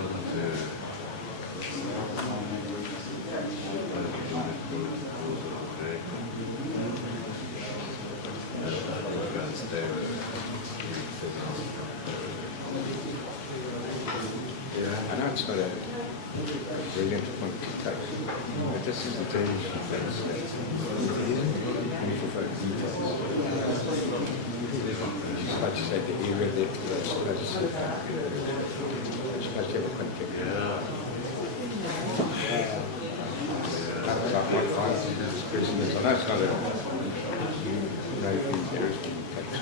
I know it's not a brilliant point to touch, but this is the change that's like you said, the era that prisoners. I know it's not a American terrorist text.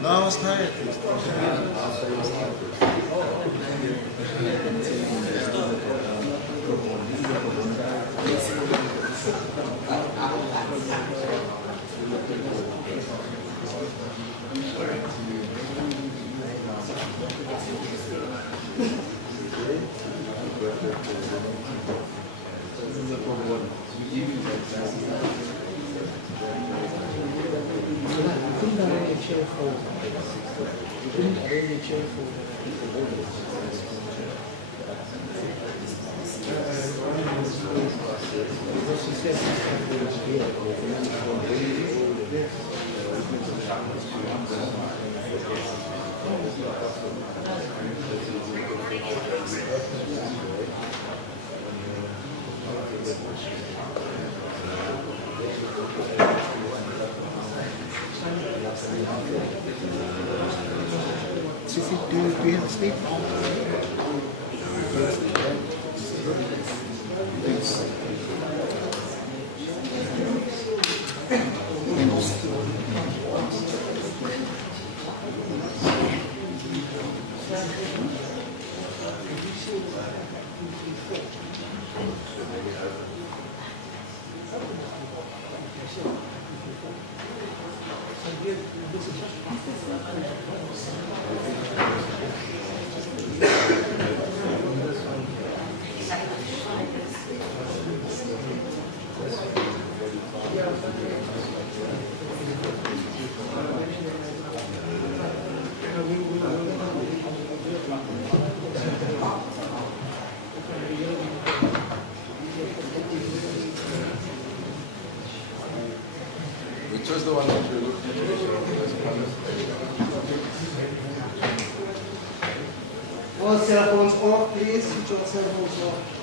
No, I was tired. CIC, do you have a sleep? Which was the one that you looked at? All cell phones off, please. Switch all cell phones off.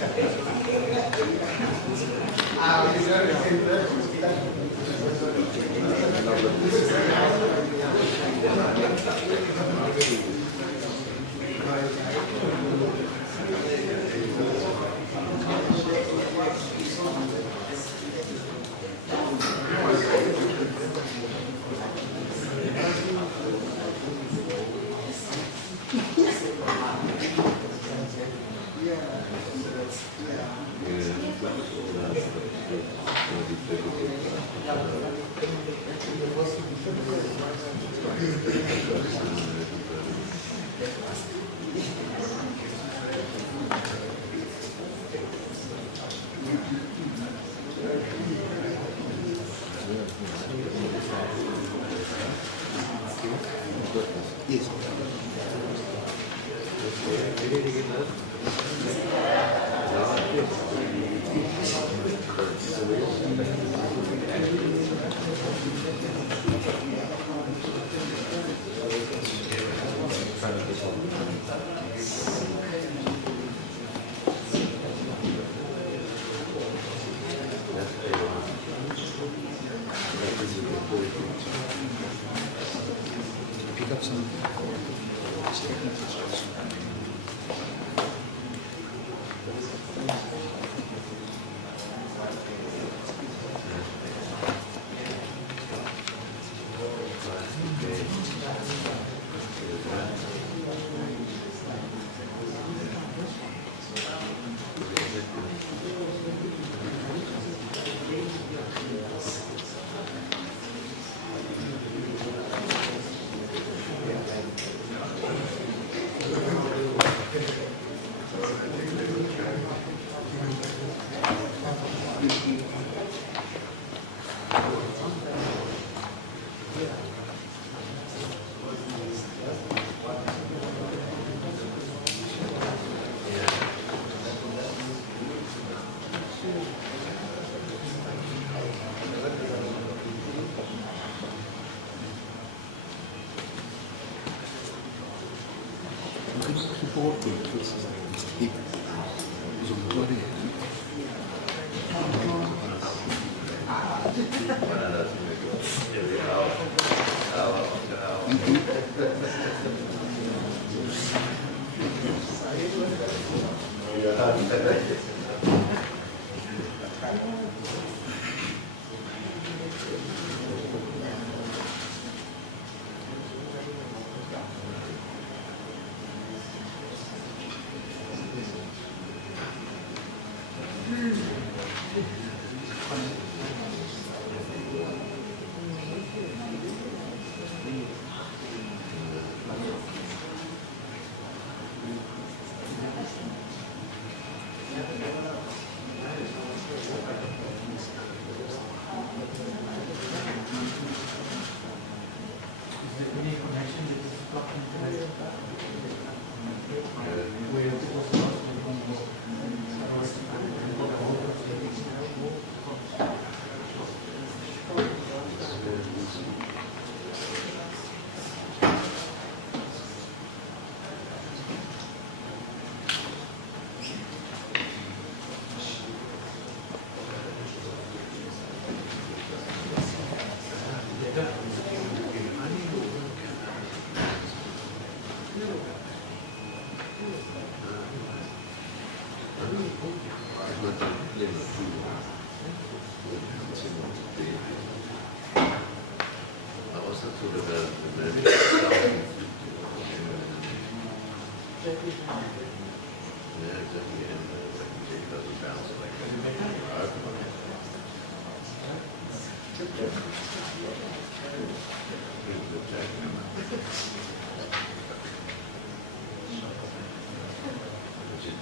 Yes. Pick up some statements.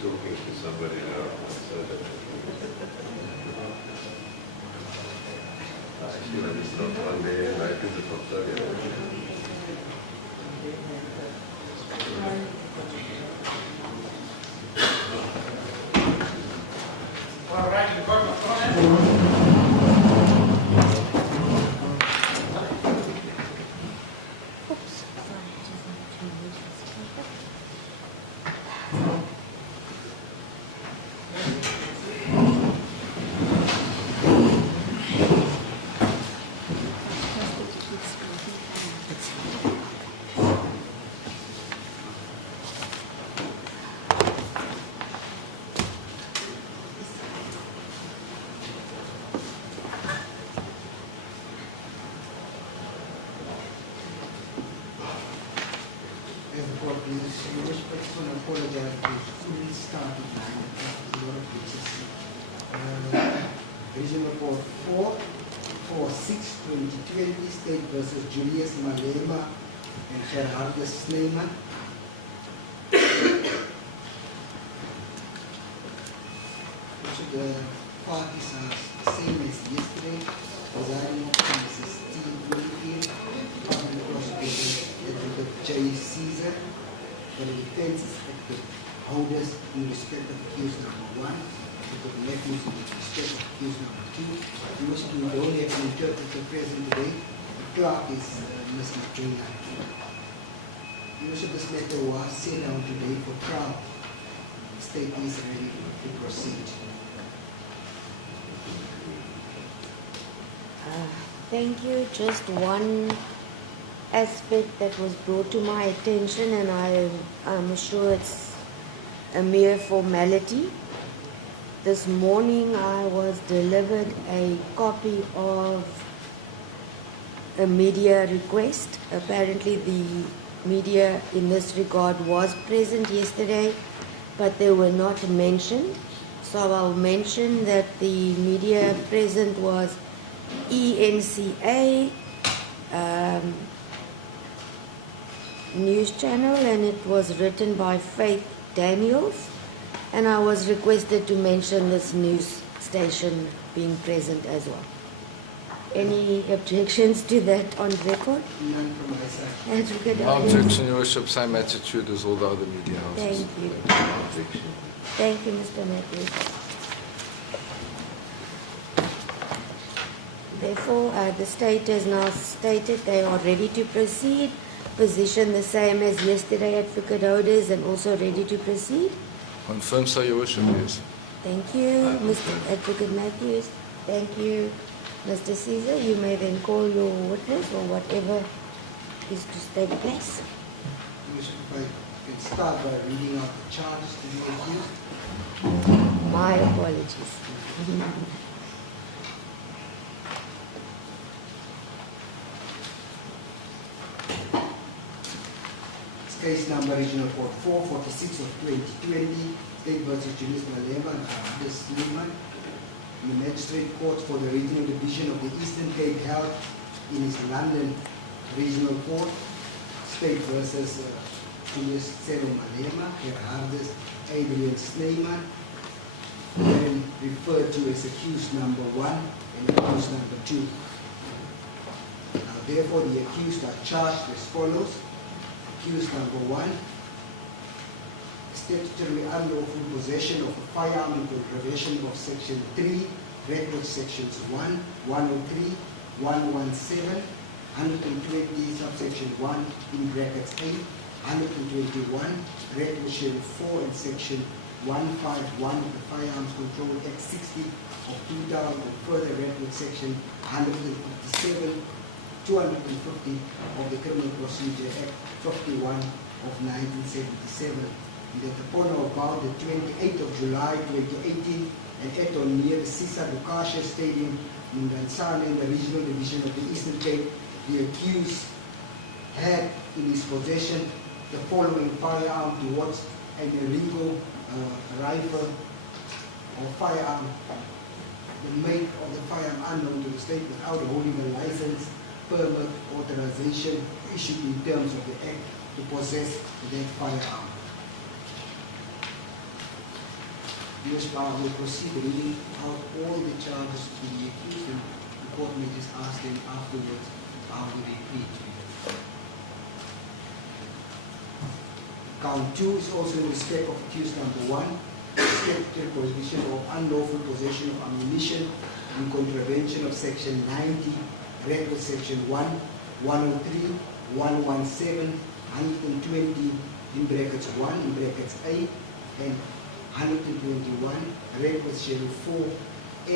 Talking to somebody else, so that actually, it's not one day, I think it's not so. Divisional Court 446/2020, State versus Julius Malema and Gerhard Snyman. The parties are the same as yesterday. Presiding officer Mrs. T. Winfield, public prosecutor Advocate J. Caesar. For the defense is active holders in respect of accused number 1, Advocate Matthews in respect of accused number 2. We wish to only have an interpreter present today. The clerk is Ms. Matrina. The use of this matter was sent down today for trial. The state is ready to proceed. Thank you. Just one aspect that was brought to my attention, and I'm sure it's a mere formality. This morning I was delivered a copy of a media request. Apparently the media in this regard was present yesterday, but they were not mentioned. So I'll mention that the media present was ENCA news channel, and it was written by Faith Daniels, and I was requested to mention this news station being present as well. Any objections to that on record? None from my side. Advocate No Owens? objection, Your Worship. Same attitude as all the other media houses. Thank you. No objection. Thank you, Mr. Matthews. Therefore, the state has now stated they are ready to proceed. Position the same as yesterday, Advocate Oders, and also ready to proceed. Confirm so, Your Worship, yes. Thank you, Mr. Advocate Matthews. Thank you, Mr. Caesar. You may then call your witness or whatever is to take place. If I can start by reading out the charges to be accused. My apologies. Case number Regional Court 446 of 2020, State versus Julius Malema and Gerhard Snyman. The Magistrate Court for the Regional Division of the Eastern Cape held in his London Regional Court, State versus Julius Malema, Gerhard Adrian Snyman, then referred to as accused number 1 and accused number 2. Now, therefore, the accused are charged as follows. Accused number 1, statutory unlawful possession of a firearm in contravention of Section 3, Record Sections 1, 103, 117, 120, subsection 1 in brackets 8, 121, Record Schedule 4 and Section 151 of the Firearms Control Act 60 of 2000, and further Record Section 157, 250 of the Criminal Procedure Act 51 of 1977, and that upon or about the 28th of July 2018 and at or near the CIC Stadium in Dansana in the Regional Division of the Eastern Cape, the accused had in his possession the following firearm towards an illegal rifle or firearm, the make of the firearm unknown to the state without holding a license, permit, authorization issued in terms of the Act to possess that firearm. U.S. Bar will proceed reading out all the charges to the accused, and the court may just ask them afterwards how do they plead to it. Count 2 is also in respect of accused number 1, statutory prohibition of unlawful possession of ammunition in contravention of Section 90, Record Section 1, 103, 117, 120 in brackets 1 in brackets 8, and 121, Record Schedule 4,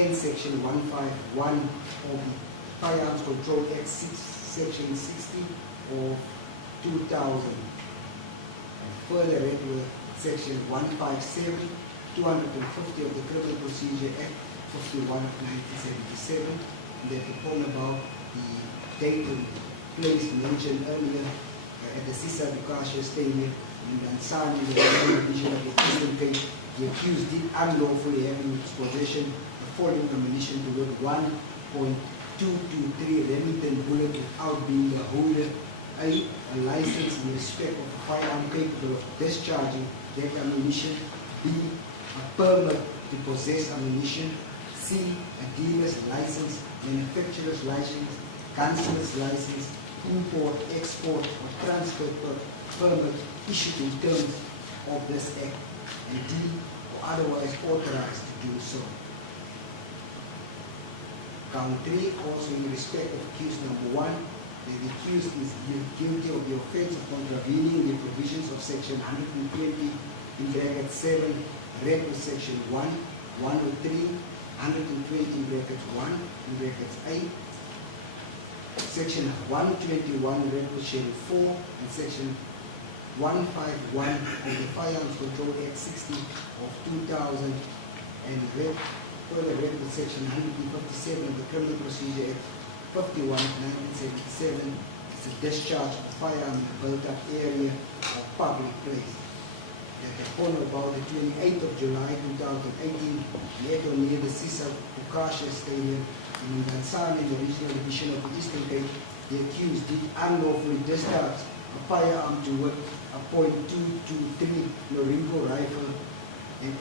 and Section 151 of the Firearms Control Act 6, Section 60 of 2000. And further Record Section 157, 250 of the Criminal Procedure Act 51 of 1977, and that upon about the date and place mentioned earlier at the CIC Stadium in Dansana in the Regional Division of the Eastern Cape, the accused did unlawfully have in his possession a following ammunition to word 1.223 Remington bullet without being the holder. A license in respect of a firearm capable of discharging that ammunition. B, a permit to possess ammunition. C, a dealer's license, manufacturer's license, gunsmith's license, import, export, or transfer permit issued in terms of this Act. And D, or otherwise authorized to do so. Count 3, also in respect of accused number 1, the accused is guilty of the offense of contravening the provisions of section 120 in bracket 7, read with section 1, 103, 120 in brackets 1, in brackets 8, section 121 read with schedule 4, and section 151 of the Firearms Control Act 60 of 2000, and further read with section 157 of the Criminal Procedure Act 51, 1977, is a discharge of a firearm in a built-up area or public place. Upon about the 28th of July 2018, at or near the CIC Stadium in Dansan in the regional division of the Eastern Cape, the accused did unlawfully discharge a firearm to wit a .223 Norinco rifle and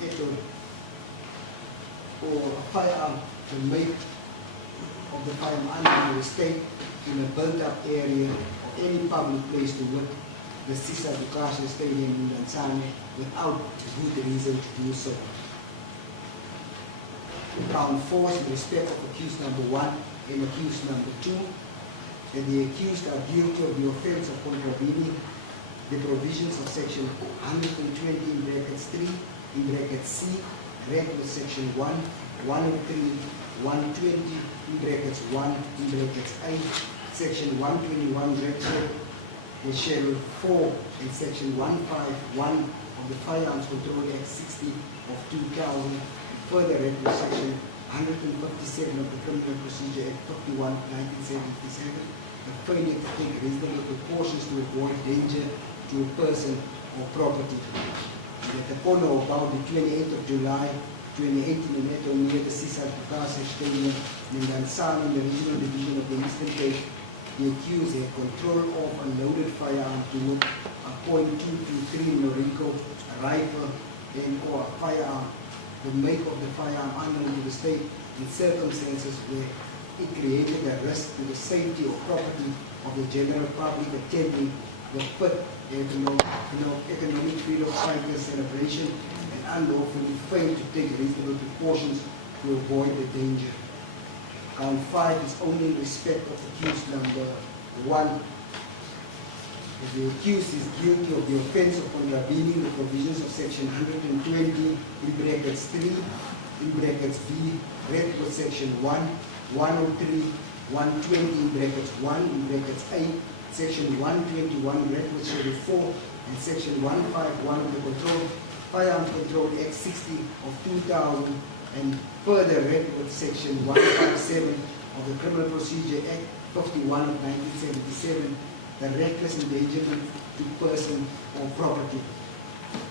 or a firearm to make of the firearm under the state in a built-up area or any public place to wit the CIC Stadium in Dansan without good reason to do so. Count 4 in respect of accused number 1 and accused number 2, that the accused are guilty of the offense of contravening the provisions of section 120 in brackets 3, in brackets C, read with section 1, 103, 120 in brackets 1, in brackets 8, section 121 read with schedule 4 and section 151 of the Firearms Control Act 60 of 2000, further read with section 157 of the Criminal Procedure Act 51, 1977, the failure to take reasonable precautions to avoid danger to a person or property. And at the corner of about the 28th of July 2018 in Eto near the CIC Stadium in Dansan in the regional division of the Eastern Cape, the accused had control of a loaded firearm to wit a .223 Norinco rifle and or a firearm, the make of the firearm unknown to the state in circumstances where it created a risk to the safety or property of the general public attending the PIT, Economic Freedom Fighters celebration, and unlawfully failed to take reasonable precautions to avoid the danger. Count 5 is only in respect of accused number 1. If the accused is guilty of the offense of contravening the provisions of section 120 in brackets 3, in brackets B, read with section 1, 103, 120 in brackets 1, in brackets 8, section 121 read with schedule 4, and section 151 of the Firearms Control Act 60 of 2000, and further read with section 157 of the Criminal Procedure Act 51 of 1977, the reckless endangerment to person or property.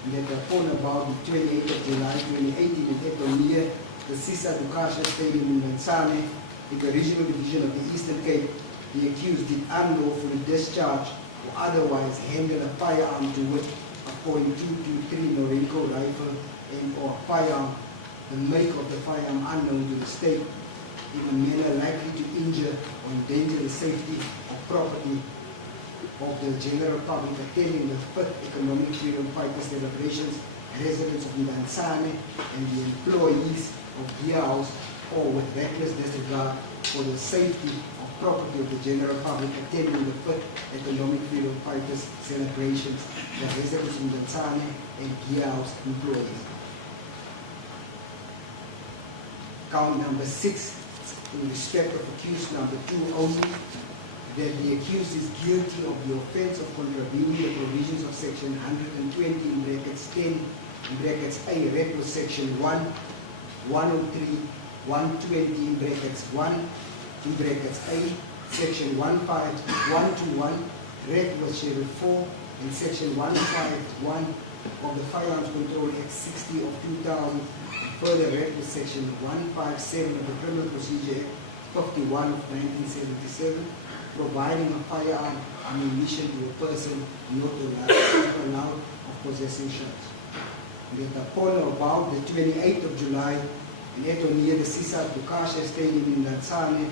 And that upon about the 28th of July 2018 in Etonia, the CIC Stadium in Mansane, in the regional division of the Eastern Cape, the accused did unlawfully discharge or otherwise handle a firearm to wit a .223 Norinco rifle and or firearm, the make of the firearm unknown to the state, in a manner likely to injure or endanger the safety or property of the general public attending the 5th Economic Freedom Fighters celebrations, residents of Ndansane, and the employees of Gear House, or with reckless disregard for the safety or property of the general public attending the 5th Economic Freedom Fighters celebrations, the residents of Ndansane and Gear House employees. Count number 6, in respect of accused number 2 only, that the accused is guilty of the offense of contravening the provisions of section 120 in brackets 10, in brackets A, read with section 1, 103, 120 in brackets 1, in brackets A, section 15121, read with schedule 4, and section 151 of the Firearms Control Act 60 of 2000, further read with Section 157 of the Criminal Procedure Act 51 of 1977, providing a firearm ammunition to a person not allowed of possessing shots. And at upon or about the 28th of July, in at or near the Sisa Tukasha Stadium in Lansane,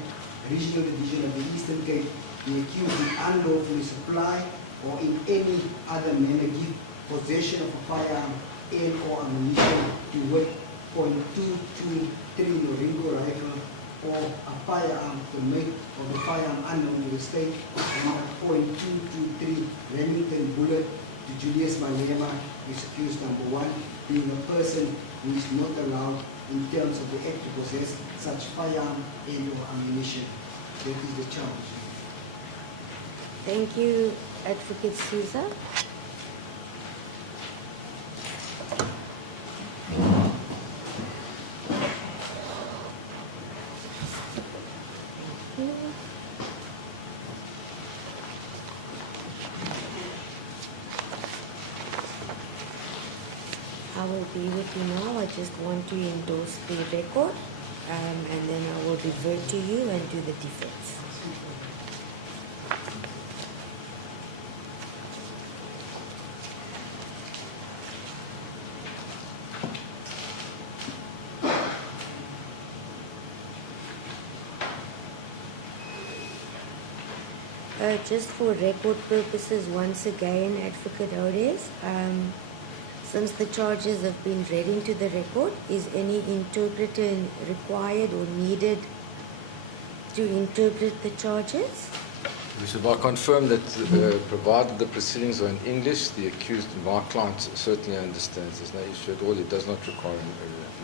Regional Division of the Eastern Cape, the accused did unlawfully supply or in any other manner give possession of a firearm and or ammunition to wit .223 Norinco rifle or a firearm to make of the firearm unknown to the state, and .223 Remington bullet to Julius Malema, is accused number 1, being a person who is not allowed in terms of the act to possess such firearm and or ammunition. That is the charge. Thank you, Advocate Caesar. I will be with you now. I just want to endorse the record, and then I will revert to you and do the defense. Just for record purposes, once again, Advocate Odes, since the charges have been read into the record, is any interpreter required or needed to interpret the charges? Bishop, I confirm that provided the proceedings are in English, the accused, my client, certainly understands. There's no issue at all. It does not require an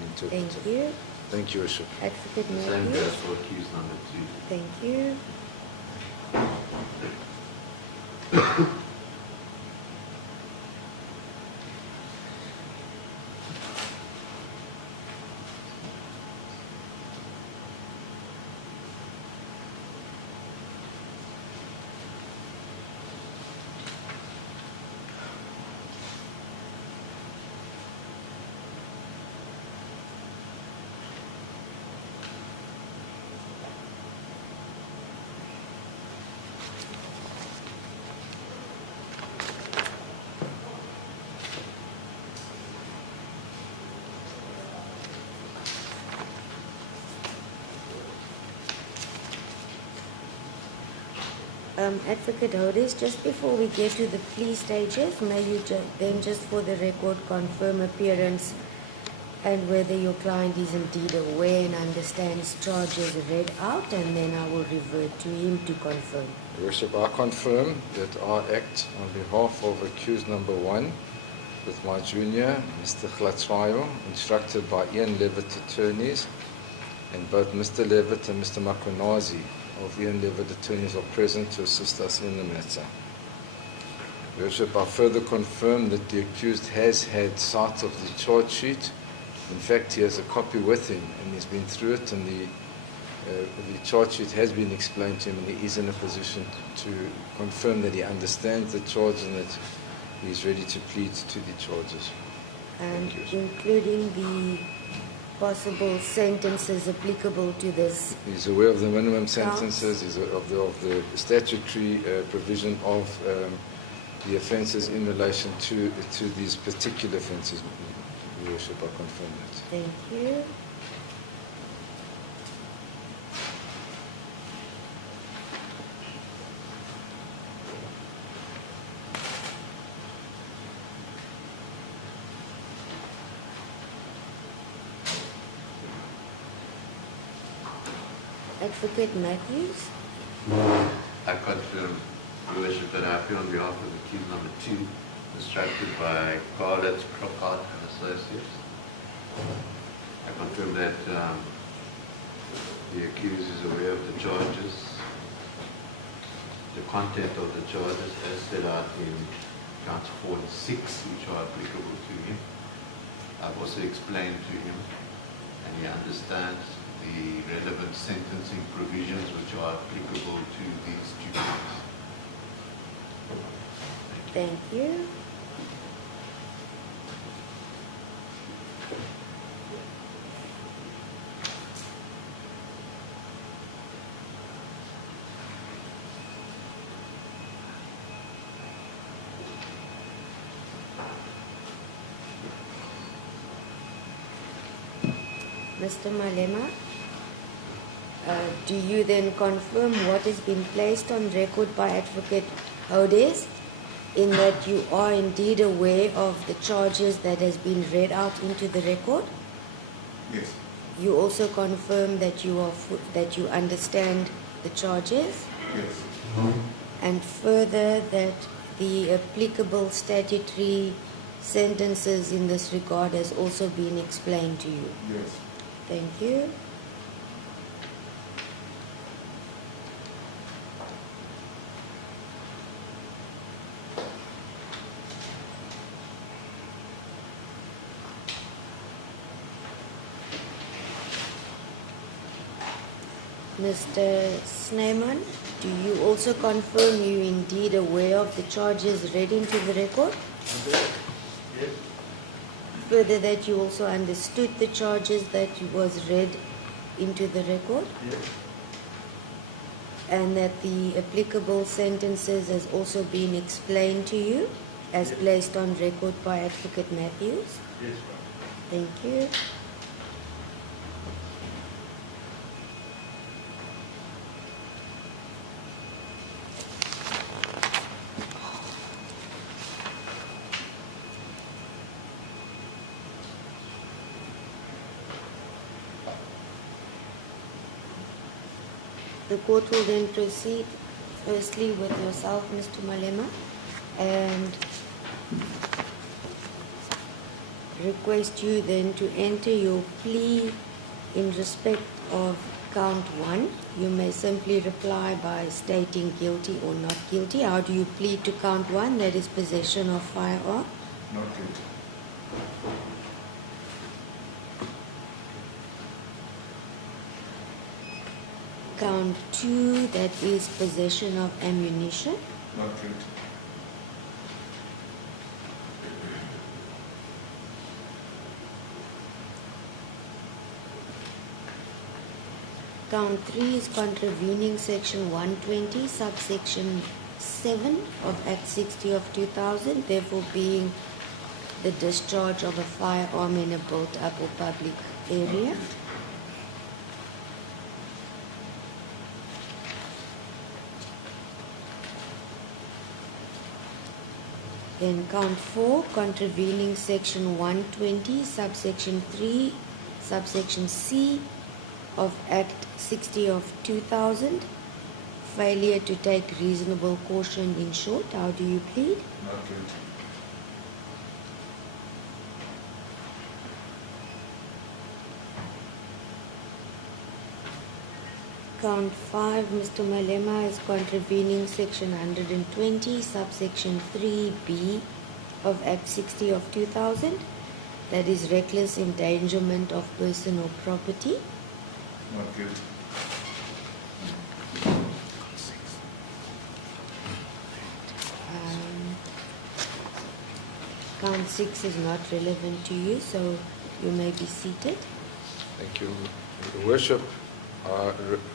interpreter. Thank you. Thank you, Bishop. Advocate Same Matthews. goes for accused number 2. Thank you. Advocate Odes, just before we get to the plea stages, may you then just for the record confirm appearance and whether your client is indeed aware and understands charges read out, and then I will revert to him to confirm. Worship, I confirm that I act on behalf of accused number 1 with my junior, Mr. Glatswayo, instructed by Ian Levitt attorneys, and both Mr. Levitt and Mr. Makonazi of Ian Levitt attorneys are present to assist us in the matter. Worship, I further confirm that the accused has had sight of the charge sheet. In fact, he has a copy with him and he's been through it, and the charge sheet has been explained to him, and he is in a position to confirm that he understands the charge and that he is ready to plead to the charges. Including the possible sentences applicable to this. He's aware of the minimum sentences, he's aware of the statutory provision of the offences in relation to these particular offences. Your Worship, I confirm that. Thank you. Advocate Matthews. I confirm, Your Worship, that I appear on behalf of accused number 2, instructed by Garlett, Crockart and Associates. I confirm that the accused is aware of the charges, the content of the charges as set out in counts 4 and 6, which are applicable to him. I've also explained to him, and he understands the relevant sentencing provisions which are applicable to these two counts. Thank you. Mr. Malema, do you then confirm what has been placed on record by Advocate Hodes, in that you are indeed aware of the charges that has been read out into the record? Yes. You also confirm that you understand the charges, Yes. and further that the applicable statutory sentences in this regard has also been explained to you. Yes. Thank you. Mr. Snyman, do you also confirm you indeed aware of the charges read into the record? Yes. Further, that you also understood the charges that was read into the record, Yes. and that the applicable sentences has also been explained to you as placed on record by Advocate Matthews? Yes. Thank you. The court will then proceed firstly with yourself, Mr. Malema, and request you then to enter your plea in respect of count 1. You may simply reply by stating guilty or not guilty. How do you plead to count 1? That is possession of firearm. Not guilty. Count 2, that is possession of ammunition. Not guilty. Count 3 is contravening section 120, subsection 7 of Act 60 of 2000, therefore being the discharge of a firearm in a built-up or public area. Then count 4, contravening section 120, subsection 3, subsection C of Act 60 of 2000, failure to take reasonable caution. In short, how do you plead? Not guilty. Count 5, Mr. Malema, is contravening section 120, subsection 3B of Act 60 of 2000, that is reckless endangerment of person or property. Not guilty. Count 6 is not relevant to you, so you may be seated. Thank you. Your Worship, I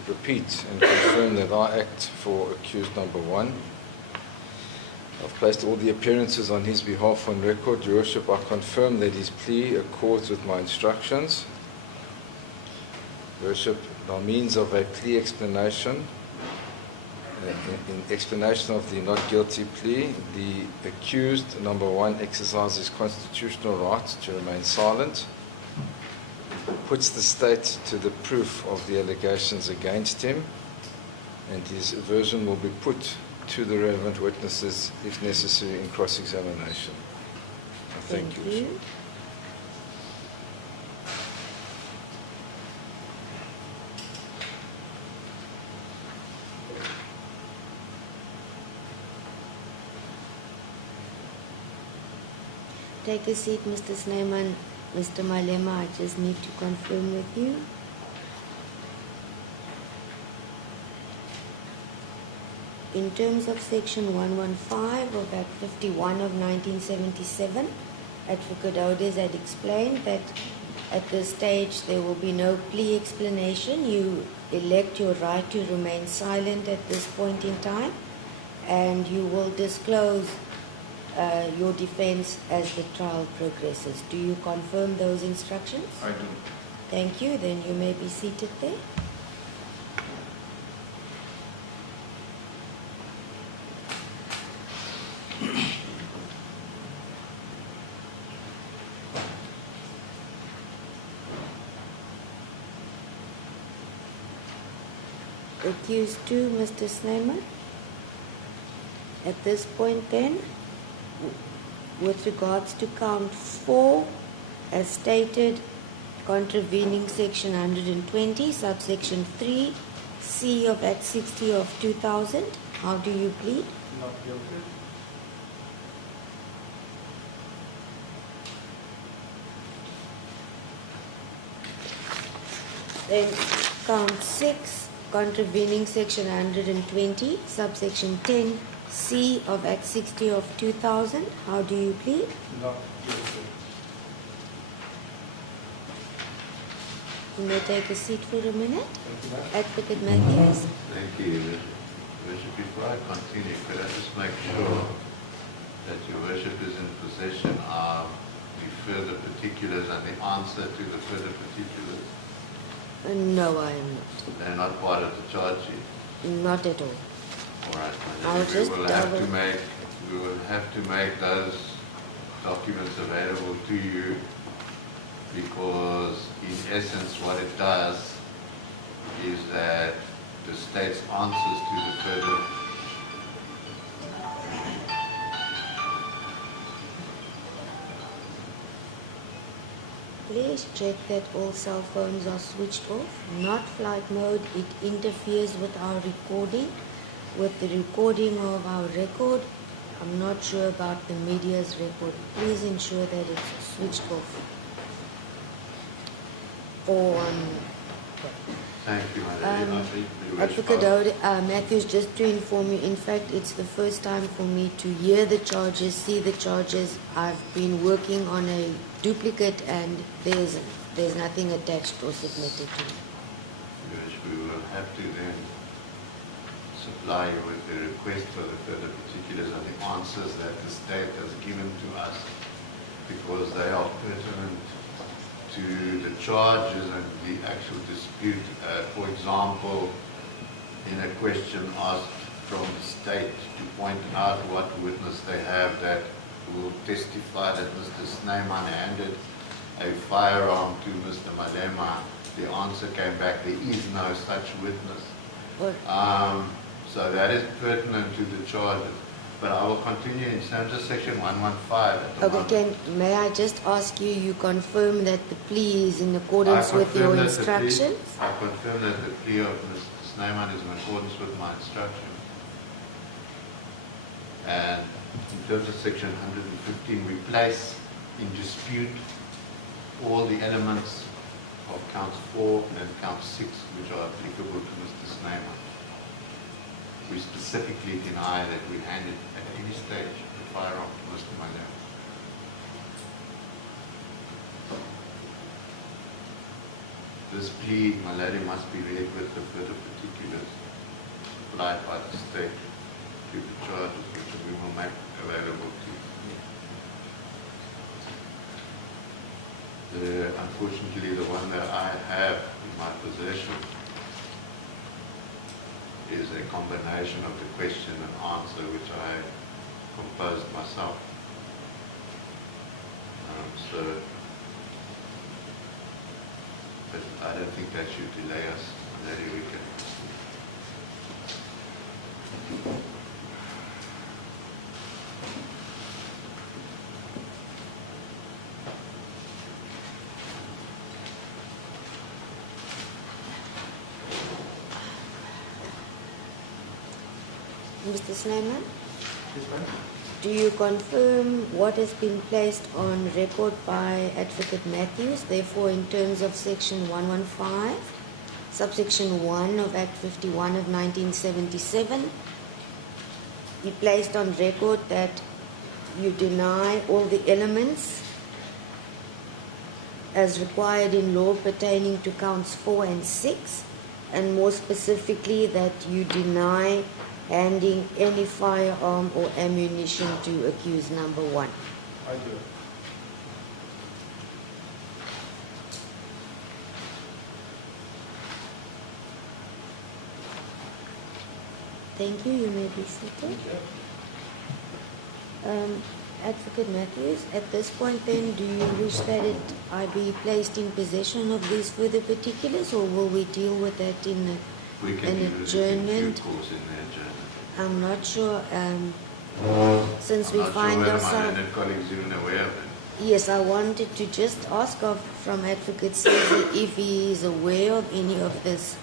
repeat and confirm that I act for accused number 1. I've placed all the appearances on his behalf on record. Your Worship, I confirm that his plea accords with my instructions. Your Worship, by means of a plea explanation, in explanation of the not guilty plea, the accused number 1 exercises constitutional rights to remain silent, puts the state to the proof of the allegations against him, and his version will be put to the relevant witnesses if necessary in cross-examination. Thank you. Take a seat, Mr. Snyman. Mr. Malema, I just need to confirm with you. In terms of section 115 of Act 51 of 1977, Advocate Hodes had explained that at this stage there will be no plea explanation. You elect your right to remain silent at this point in time, and you will disclose your defense as the trial progresses. Do you confirm those instructions? I do. Thank you. Then you may be seated there. Accused 2, Mr. Snyman. At this point then, with regards to count 4, as stated, contravening section 120, subsection 3, C of Act 60 of 2000, how do you plead? Not guilty. Then count 6, contravening section 120, subsection 10, C of Act 60 of 2000, how do you plead? Not guilty. You may take a seat for a minute. Thank you, ma'am. Advocate Matthews. Thank you, Your Worship. Before I continue, could I just make sure that Your Worship is in possession of the further particulars and the answer to the further particulars? No, I am not. They're not part of the charge sheet. Not at all. All right, my I'll lady, just we will have to make those documents available to you, because in essence what it does is that the state's answers to the further Please check that all cell phones are switched off. Not flight mode. It interferes with our recording, with the recording of our record. I'm not sure about the media's record. Please ensure that it's switched off. Or Thank you, my lady. Advocate Matthews, just to inform you, in fact, it's the first time for me to hear the charges, see the charges. I've been working on a duplicate and there's nothing attached or submitted to me. Yes, we will have to then supply you with the request for the further particulars and the answers that the state has given to us, because they are pertinent to the charges and the actual dispute. For example, in a question asked from the state to point out what witness they have that will testify that Mr. Snyman handed a firearm to Mr. Malema, the answer came back, there is no such witness. So that is pertinent to the charges. But I will continue in terms of section 115 at the moment. May I just ask you, you confirm that the plea is in accordance with your instructions? I confirm that the plea of Mr. Snyman is in accordance with my instructions. And in terms of section 115, we place in dispute all the elements of counts 4 and count 6 which are applicable to Mr. Snyman. We specifically deny that we handed at any stage the firearm to Mr. Malema. This plea, my lady, must be read with the further particulars supplied by the state to the charges which we will make available to you. Unfortunately, the one that I have in my possession is a combination of the question and answer which I composed myself. But I don't think that should delay us. Maybe we can. Mr. Snyman, Yes, ma'am. do you confirm what has been placed on record by Advocate Matthews? Therefore, in terms of section 115, subsection 1 of Act 51 of 1977, you placed on record that you deny all the elements as required in law pertaining to counts 4 and 6, and more specifically that you deny handing any firearm or ammunition to accused number 1. I do. Thank you. You may be seated. Advocate Matthews, at this point then, do you wish that I be placed in possession of these further particulars, or will we deal with that in We can an deal with it in due adjournment? course in the adjournment. I'm not sure, since we I'm not find sure whether ourselves... my learned colleagues even aware of it. Yes, I wanted to just ask from Advocate Caesar if he is aware of any of this,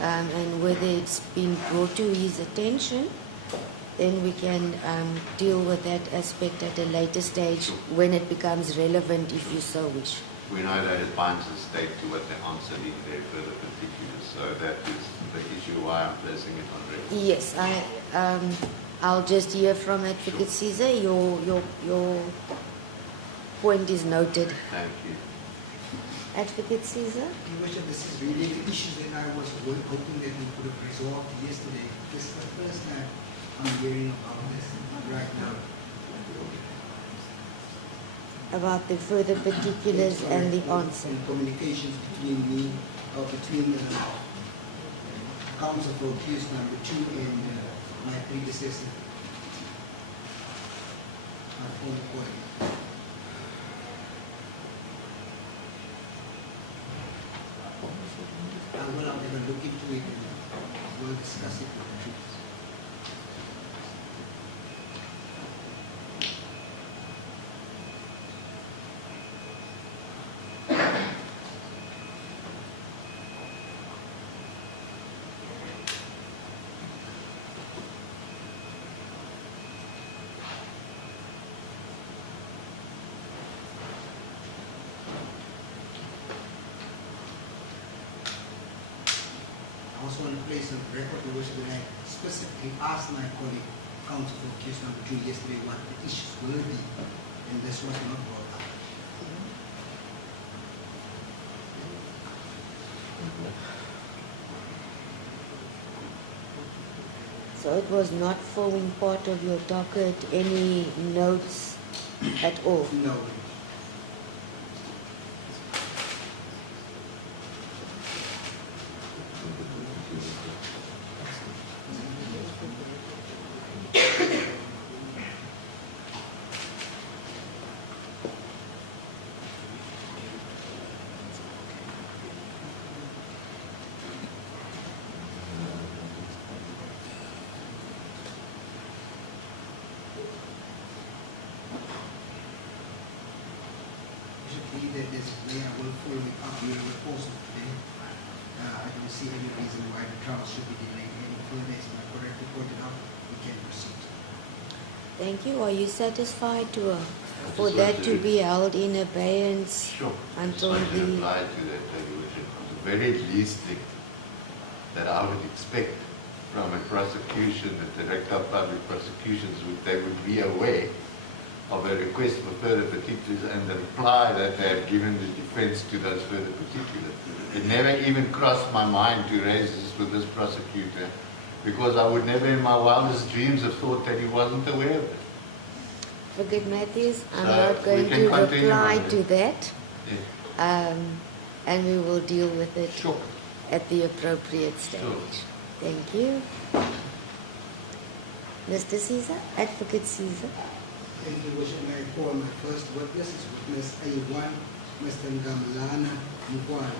and whether it's been brought to his attention. Then we can deal with that aspect at a later stage when it becomes relevant, if you so wish. We know that it binds the state to what they answer in their further particulars, so that is the issue why I'm placing it on record. Yes, I'll just hear from Advocate Caesar. Your point is noted. Thank you. Advocate Caesar? Your Worship, this is really the issues that I was hoping that we could have resolved yesterday. This is the first time I'm hearing about this right now. About the further particulars and the answer. And communications between me, or between counsel for accused number 2 and my predecessor. My former colleague. I'm going to look into it and we'll discuss it with the truth. I also want to place on record, Your Worship, that I specifically asked my colleague, counsel for case number 2 yesterday what the issues will be, and this was not brought up. So it was not forming part of your docket, any notes at all? No. That this way I will follow it up during the course of today. I don't see any reason why the trial should be delayed any further. As my correctly pointed out, we can proceed. Thank you. Are you satisfied for just that want to to- be held in abeyance Sure. until I just want to the... reply to that, Your Worship. The very least thing that I would expect from a prosecution, the Director of Public Prosecutions, they would be aware of a request for further particulars and the reply that they have given the defense to those further particulars. It never even crossed my mind to raise this with this prosecutor, because I would never in my wildest dreams have thought that he wasn't aware of it. Forget Matthews, I'm So not we going can to continue reply on to it. that, Yeah. and we will deal with it Sure. at the appropriate stage. Sure. Thank you. Mr. Caesar, Advocate Caesar. Thank you, Worship. May I call my first witness is witness A1, Mr. Ngamlana Mkwala.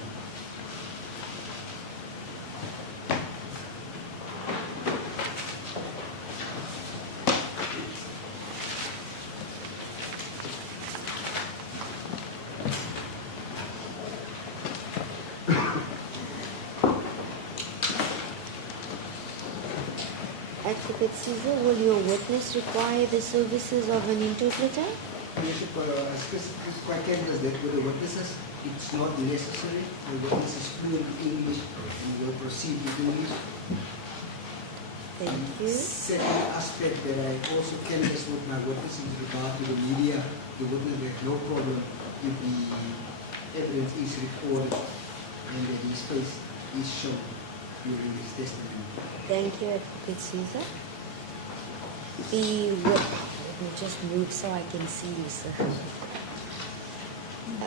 Advocate Caesar, will your witness require the services of an interpreter? Worship, specific criteria that with the witnesses, it's not necessary. The witness is fluent in English and will proceed with English. Thank you. Second aspect that I also canvassed with my witness in regard to the media, the witness had no problem if the evidence is recorded and that his face is shown during his testimony. Thank you, Advocate Caesar. Let me just move so I can see you, sir.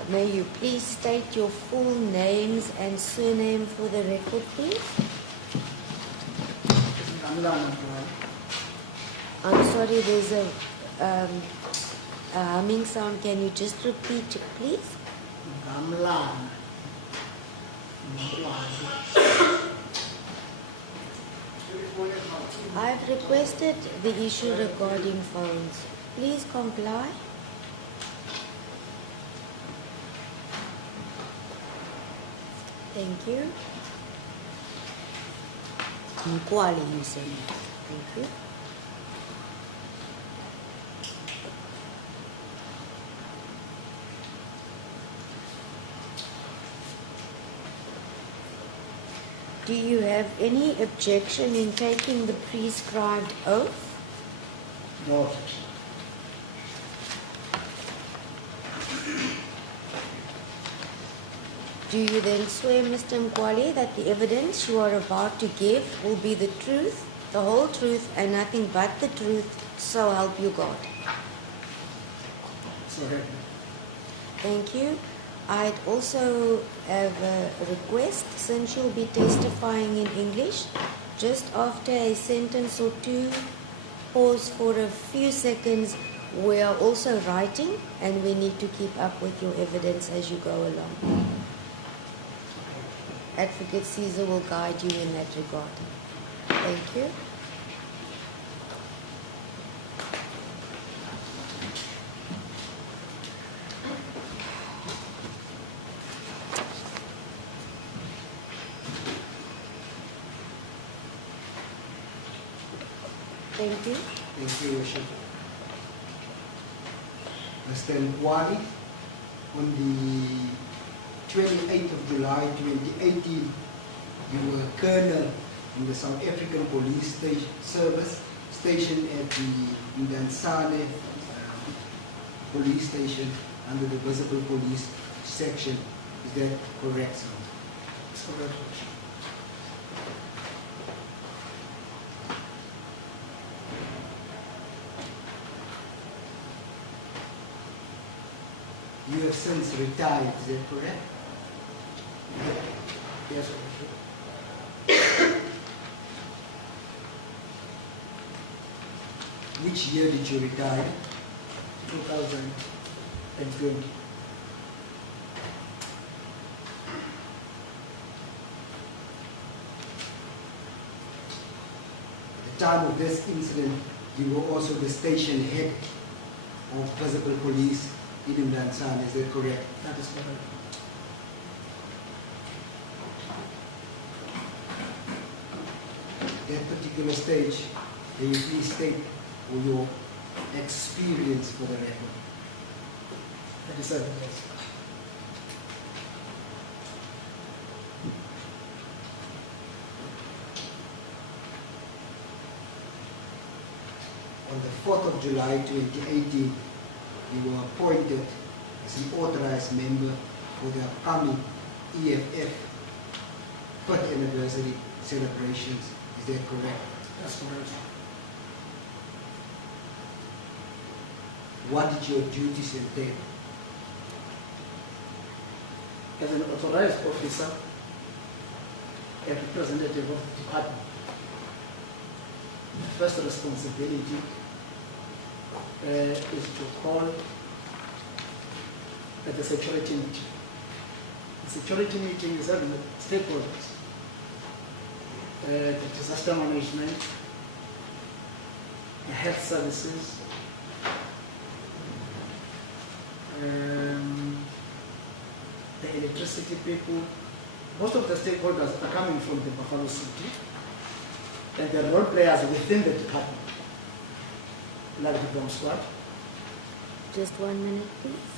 May you please state your full names and surname for the record, please? I'm sorry, there's a humming sound. Can you just repeat it, please? I've requested the issue regarding phones. Please comply. Thank you. Mkwali, you said. Thank you. Do you have any objection in taking the prescribed oath? No objection. Do you then swear, Mr. Mkwali, that the evidence you are about to give will be the truth, the whole truth, and nothing but the truth, so help you God? Sorry. Thank you. I'd also have a request, since you'll be testifying in English, just after a sentence or two, pause for a few seconds. We are also writing, and we need to keep up with your evidence as you go along. Advocate Caesar will guide you in that regard. Thank you. Thank you. Thank you, Worship. Mr. Mkwali, on the 28th of July 2018, you were Colonel in the South African Police Service stationed at the Ndansane police station under the Visible Police section. Is that correct, sir? It's correct. You have since retired, is that correct? Yes, sir. Which year did you retire? 2020. At the time of this incident, you were also the station head of Visible Police in Ndansane, is that correct? That is correct. That particular stage, can you please state your experience for the record? 37 years. On the 4th of July 2018, you were appointed as an authorized member for the upcoming EFF 5th anniversary celebrations. Is that correct? That's correct. What did your duties entail? As an authorized officer, a representative of the department, the first responsibility is to call at the security meeting. The security meeting is having stakeholders, the disaster management, the health services, the electricity people. Most of the stakeholders are coming from the Buffalo City, and the role players within the department, like the bomb squad. Just 1 minute, please.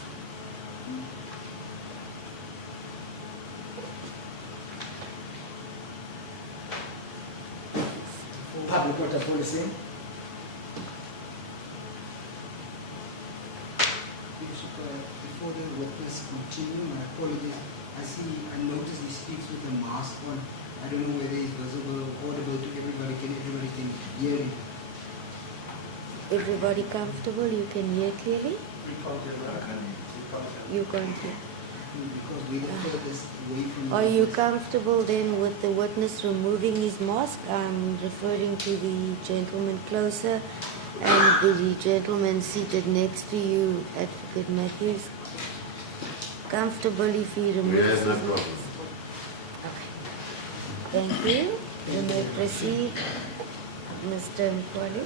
Public water policing, Before the witness continue, my apologies. I noticed he speaks with a mask on. I don't know whether he's visible, audible to everybody. Everybody can hear him. Everybody comfortable? You can hear clearly? We can't hear that. We can't hear. You can't hear. because we refer this away from... Are you comfortable then with the witness removing his mask? I'm referring to the gentleman closer and the gentleman seated next to you, Advocate Matthews. Comfortable if he removes We have no his problem. Thank you. You may proceed, Mr. Nkwali.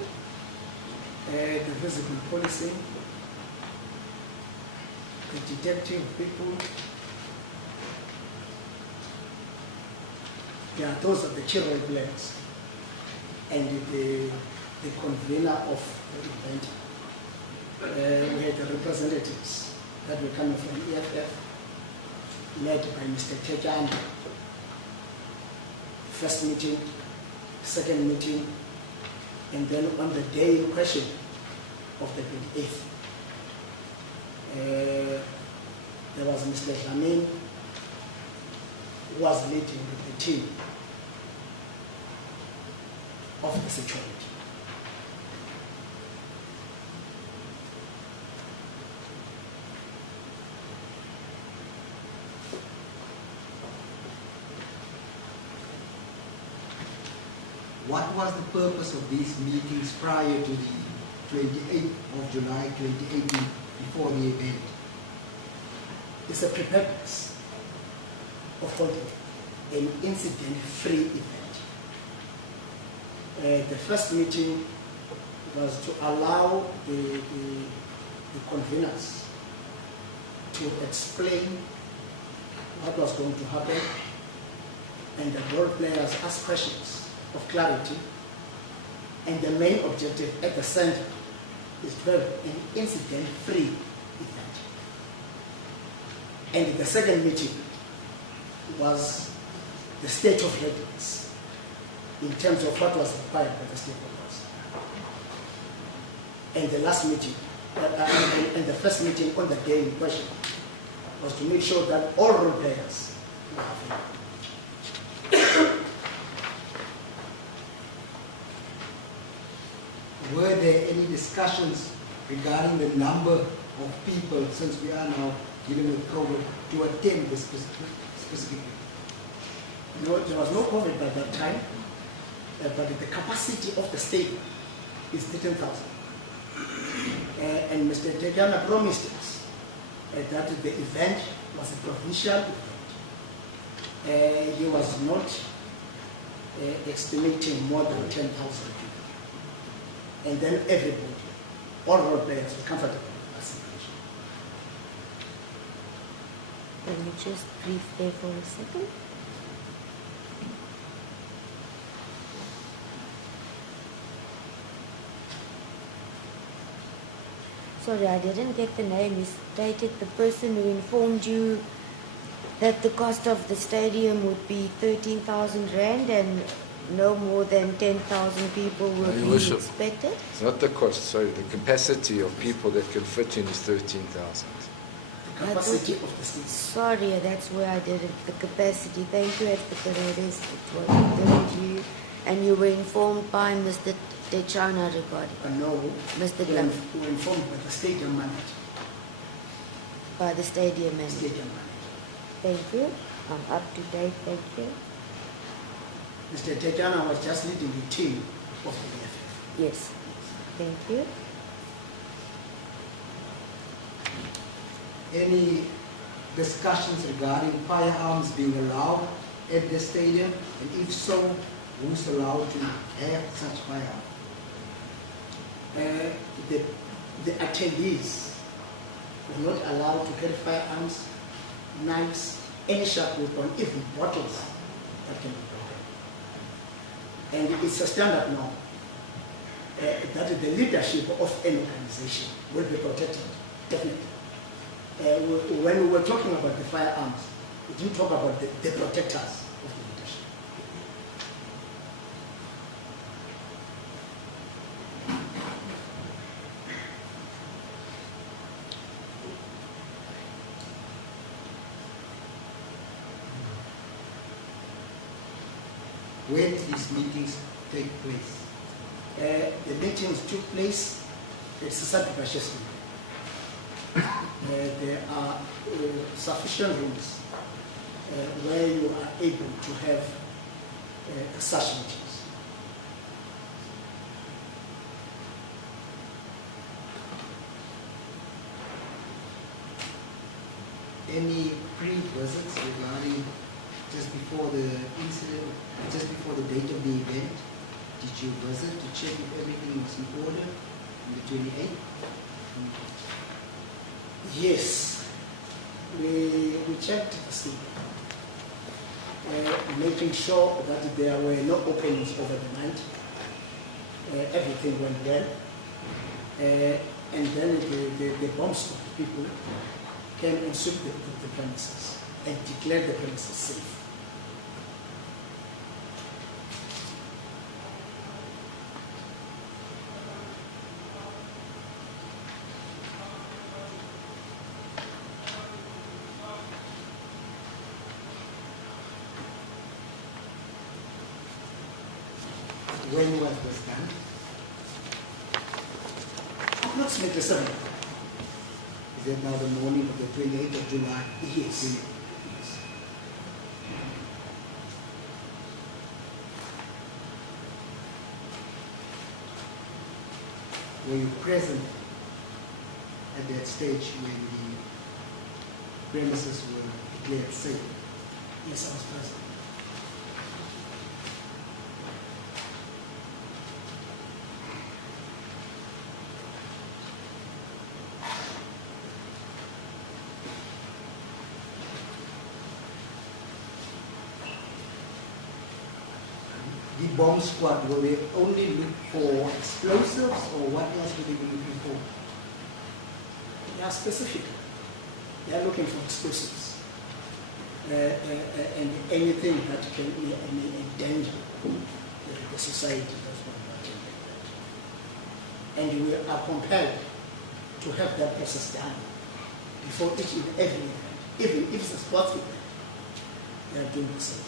The physical policing, the detective people, those are the key role players, and the convener of the event. We had the representatives that were coming from EFF, led by Mr. Tejan. First meeting, second meeting, and then on the day in question of the 28th, there was Mr. Jamin, who was leading the team of the security. What was the purpose of these meetings prior to the 28th of July 2018, before the event? It's a preparedness of holding an incident-free event. The first meeting was to allow the conveners to explain what was going to happen, and the role players ask questions of clarity, and the main objective at the center is to have an incident-free event. And the second meeting was the state of readiness in terms of what was required by the stakeholders. And the last meeting, and the first meeting on the day in question was to make sure that all role players were available. Were there any discussions regarding the number of people, since we are now dealing with COVID, to attend this specifically? No, there was no COVID by that time, but the capacity of the stadium is 13,000. And Mr. Tegana promised us that the event was a provincial event. He was not estimating more than 10,000 people. And then everybody, all role players, were comfortable with that situation. Can you just brief there for a second? Sorry, I didn't get the name. You stated the person who informed you that the cost of the stadium would be 13,000 Rand and no more than 10,000 people will Your be Worship, expected? It's not the cost, sorry, the capacity of people that can fit in is 13,000. The capacity of the stadium. Sorry, that's where I did it. The capacity. Thank you, Advocate Otis. It was didn't you? And you were informed by Mr. Techana regarding No, Mr. we Lam, were informed by the stadium manager. by the stadium manager. Stadium manager. Thank you. I'm up to date. Thank you. Mr. Tejana was just leading the team of the EFF. Yes. Thank you. Any discussions regarding firearms being allowed at the stadium? And if so, who's allowed to have such firearms? The attendees were not allowed to carry firearms, knives, any sharp weapon, even bottles that can be broken. And it's a standard now that the leadership of any organization will be protected, definitely. When we were talking about the firearms, we didn't talk about the protectors of the leadership. When these meetings take place? The meetings took place at Sisati Bashesli. there are sufficient rooms where you are able to have such meetings. Any pre-visits regarding just before the incident, just before the date of the event? Did you visit to check if everything was in order on the 28th? Yes, we checked the scene, making sure that there were no openings over the night. Everything went well. And then the bomb squad people came and swept the premises and declared the premises safe. When was this done? Approximately 7 o'clock. Is it now the morning of the 28th of July? Yes. Were you present at that stage when the premises were declared safe? Yes, I was present. The bomb squad, were they only look for explosives or what else were they looking for? They are specific. They are looking for explosives and anything that can endanger the society. That's what they are. And we are compelled to have that process done before each and every event, even if it's a sports event. They are doing the same.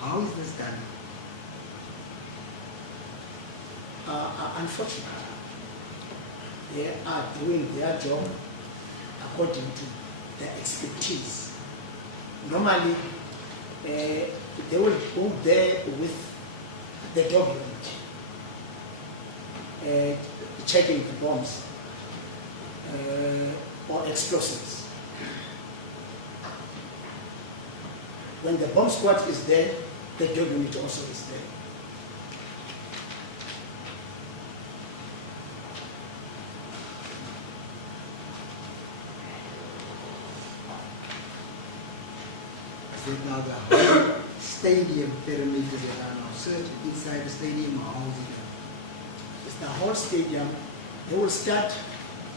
How is this done? Unfortunately, they are doing their job according to their expertise. Normally, they will go there with the dog unit, checking the bombs or explosives. When the bomb squad is there, the dog unit also is there. Is it now the whole stadium perimeter that are now searched inside the stadium or how is it done? It's the whole stadium. They will start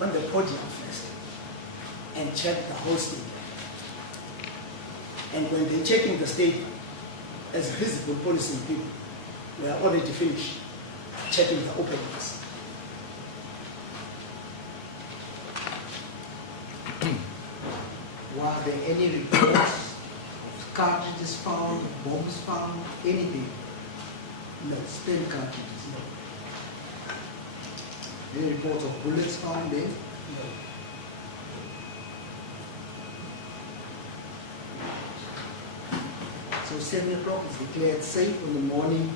on the podium first and check the whole stadium. And when they're checking the stadium, as visible policing people, we are already finished checking the openings. Were there any reports of cartridges found, bombs found, anything? No, Spent cartridges? no, Any reports of bullets found there? no. So 7 o'clock is declared safe in the morning.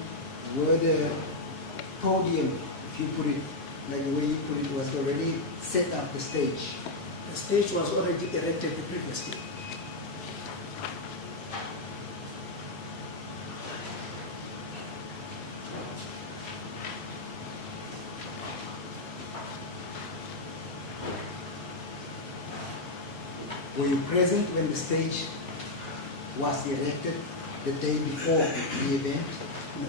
Were the podium, if you put it like the way you put it, was already set up the stage? The stage was already erected the previous day. Were you present when the stage was erected the day before the event? No.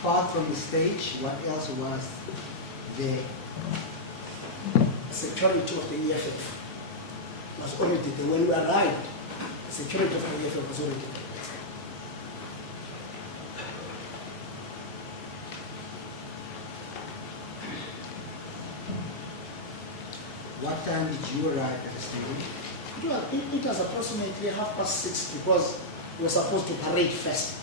Apart from the stage, what else was there? Security of the EFF was already there. When we arrived, the security of the EFF was already there. What time did you arrive at the stadium? It was approximately 6:30 because we were supposed to parade first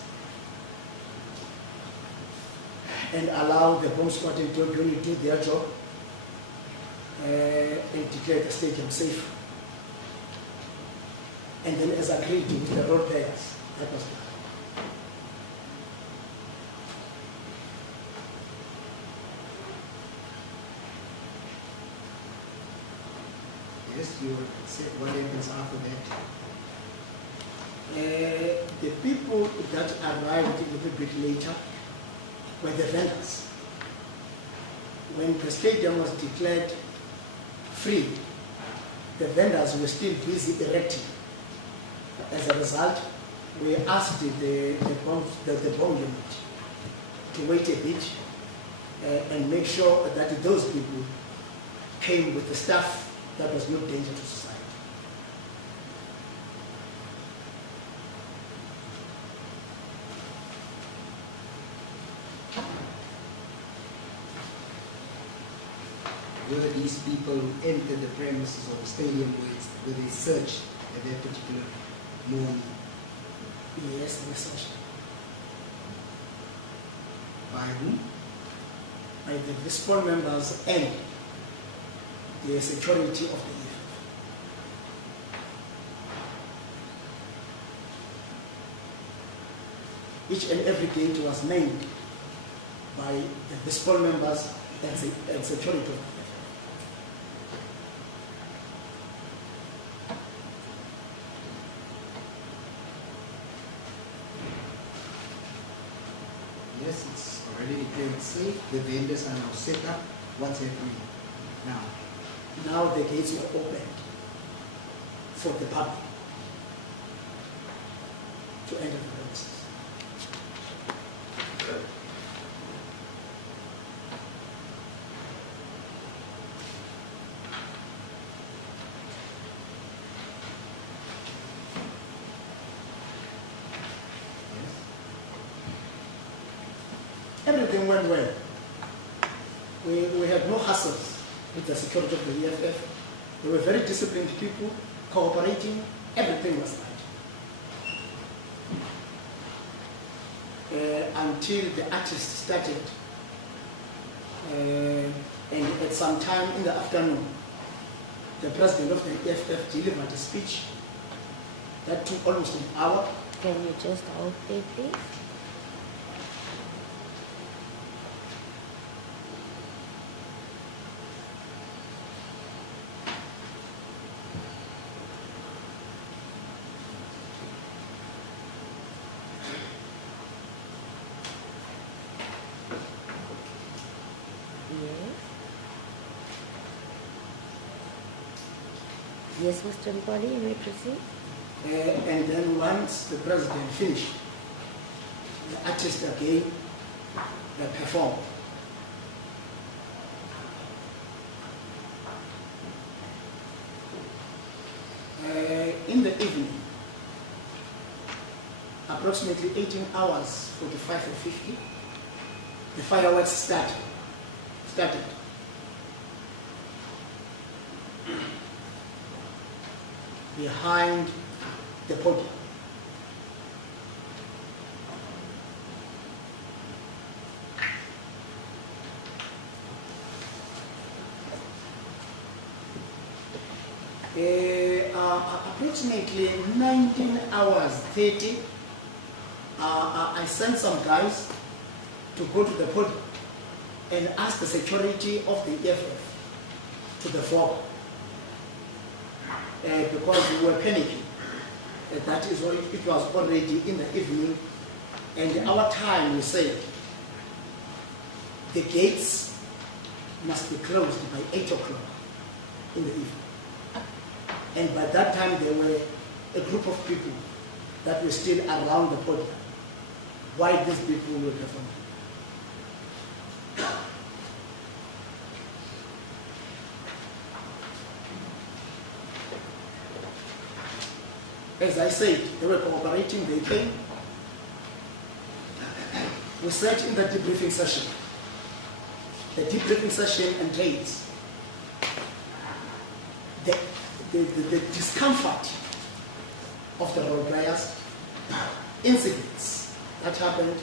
and allow the bomb squad to do their job and declare the stadium safe. And then as agreed with the road players, that was done. Yes, you said what happens after that? The people that arrived a little bit later were the vendors. When the stadium was declared free, the vendors were still busy erecting. As a result, we asked the bomb unit to wait a bit and make sure that those people came with the stuff that was no danger to society. Were these people who entered the premises of the stadium were they searched at that particular morning? Yes, they were searched By whom? by the VISPOL members and the security of the EFF. Each and every gate was named by the VISPOL members and security of the EFF. Yes, it's already declared safe. The vendors are now set up. What's happening now? Now the gates were opened for the public to enter the premises. Yes. Everything went well. We had no hassles with the security of the EFF. They were very disciplined people, cooperating. Everything was right. Until the artist started. And at some time in the afternoon, the president of the EFF delivered a speech that took almost an hour. Can you just hold it, please? Yes, Mr. Mpoli, you may proceed. And then once the president finished, the artist again performed. In the evening, approximately 18 hours, 45 or 50, the fireworks started. Behind the podium. Approximately 19 hours 30, I sent some guys to go to the podium and ask the security of the EFF to the fore. Because we were panicking. That is why it was already in the evening, and our time, we said, the gates must be closed by 8 o'clock in the evening. And by that time, there were a group of people that were still around the podium while these people were performing. As I said, they were cooperating, they came. We sat in the debriefing session. The debriefing session entails the discomfort of the role players, incidents that happened,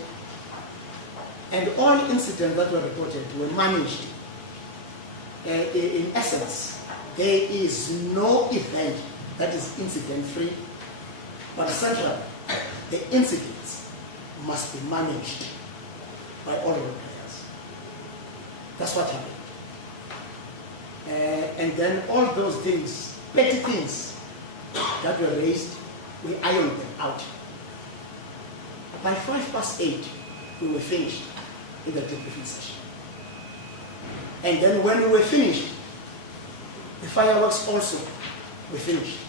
and all incidents that were reported were managed. In essence, there is no event that is incident-free, but centrally, the incidents must be managed by all role players. That's what happened. And then all those things, petty things that were raised, we ironed them out. By 8:05, we were finished in the debriefing session. And then when we were finished, the fireworks also were finished.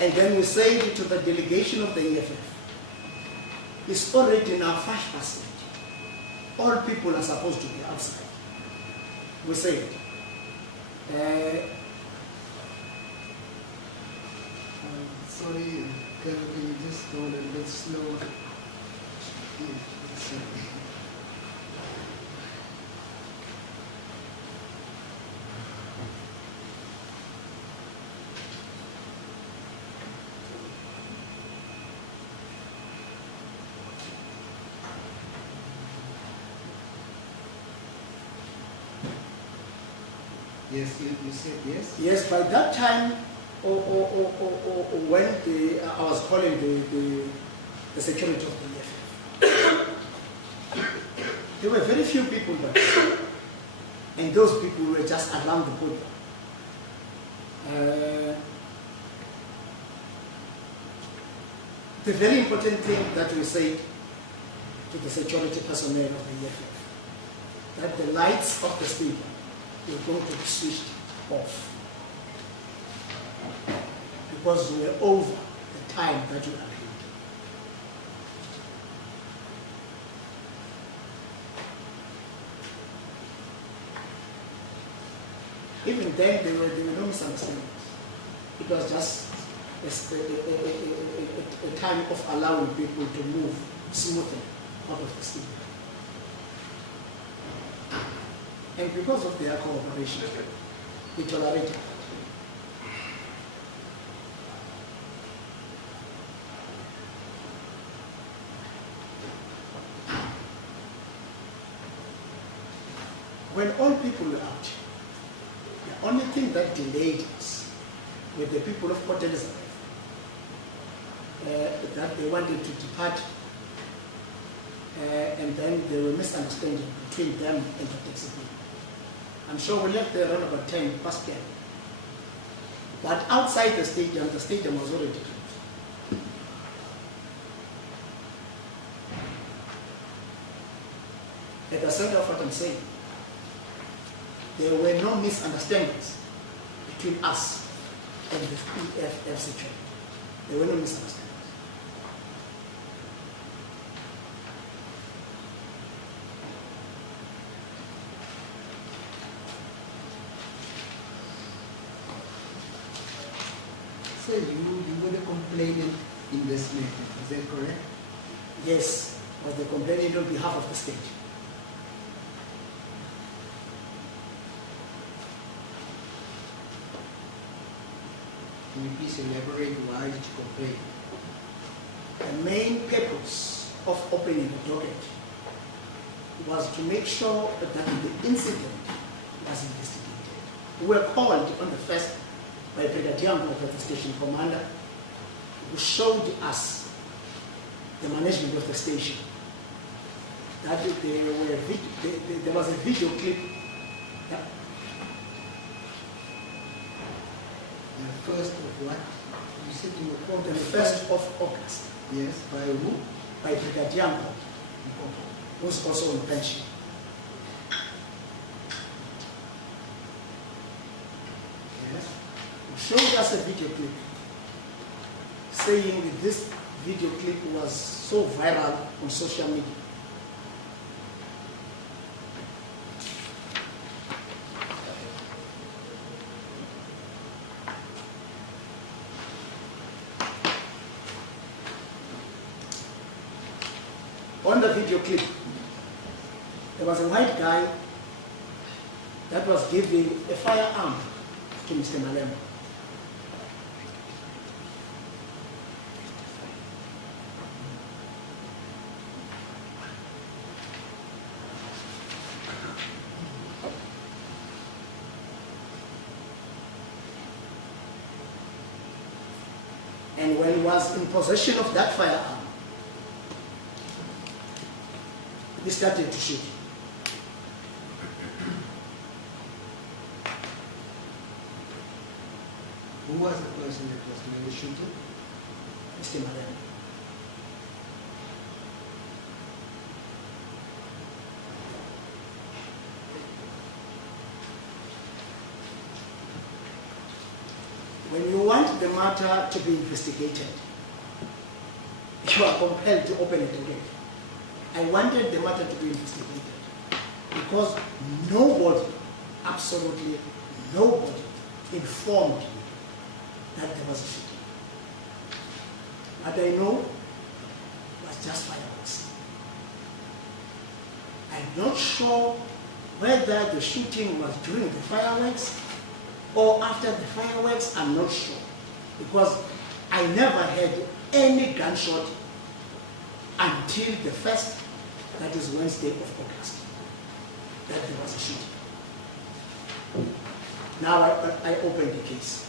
And then we said to the delegation of the EFF, it's already now 5%. All people are supposed to be outside. We said, Sorry, can you just go a little bit slower? Sorry. Yes, you said yes? yes, by that time, or when I was calling the security of the EFF, there were very few people there. And those people were just around the podium. The very important thing that we said to the security personnel of the EFF, that the lights of the stadium were going to be switched off because we were over the time that we agreed. Even then, there were no misunderstandings. It was just a time of allowing people to move smoothly out of the stadium. And because of their cooperation, we tolerated that. When all people were out, the only thing that delayed us with the people of Port Elizabeth, that they wanted to depart, and then there were misunderstandings between them and the taxi people. I'm sure we left there around about 10 past 10. But outside the stadium was already closed. At the center of what I'm saying, there were no misunderstandings between us and the EFF security. There were no misunderstandings. So you were the complainant in this matter, is that correct? Yes, was the complainant on behalf of the state. Can you please elaborate why did you complain? The main purpose of opening the docket was to make sure that the incident was investigated. We were called on the first by Brigadier of the station commander, who showed us the management of the station. That there was a video clip. Yeah. The first of what? You said you were called The on the 1st of August Yes, by who? by Brigadier who's also on pension. Yes. Showed us a video clip saying that this video clip was so viral on social media. On the video clip, there was a white guy that was giving a firearm to Mr. Malema. And when he was in possession of that firearm, he started to shoot. Who was the person that was doing the shooting? Mr. Malema. When you want the matter to be investigated, you are compelled to open it again. I wanted the matter to be investigated because nobody, absolutely nobody, informed me that there was a shooting. What I know was just fireworks. I'm not sure whether the shooting was during the fireworks or after the fireworks. I'm not sure, because I never had any gunshot until the first, that is Wednesday of August, that there was a shooting. Now I opened the case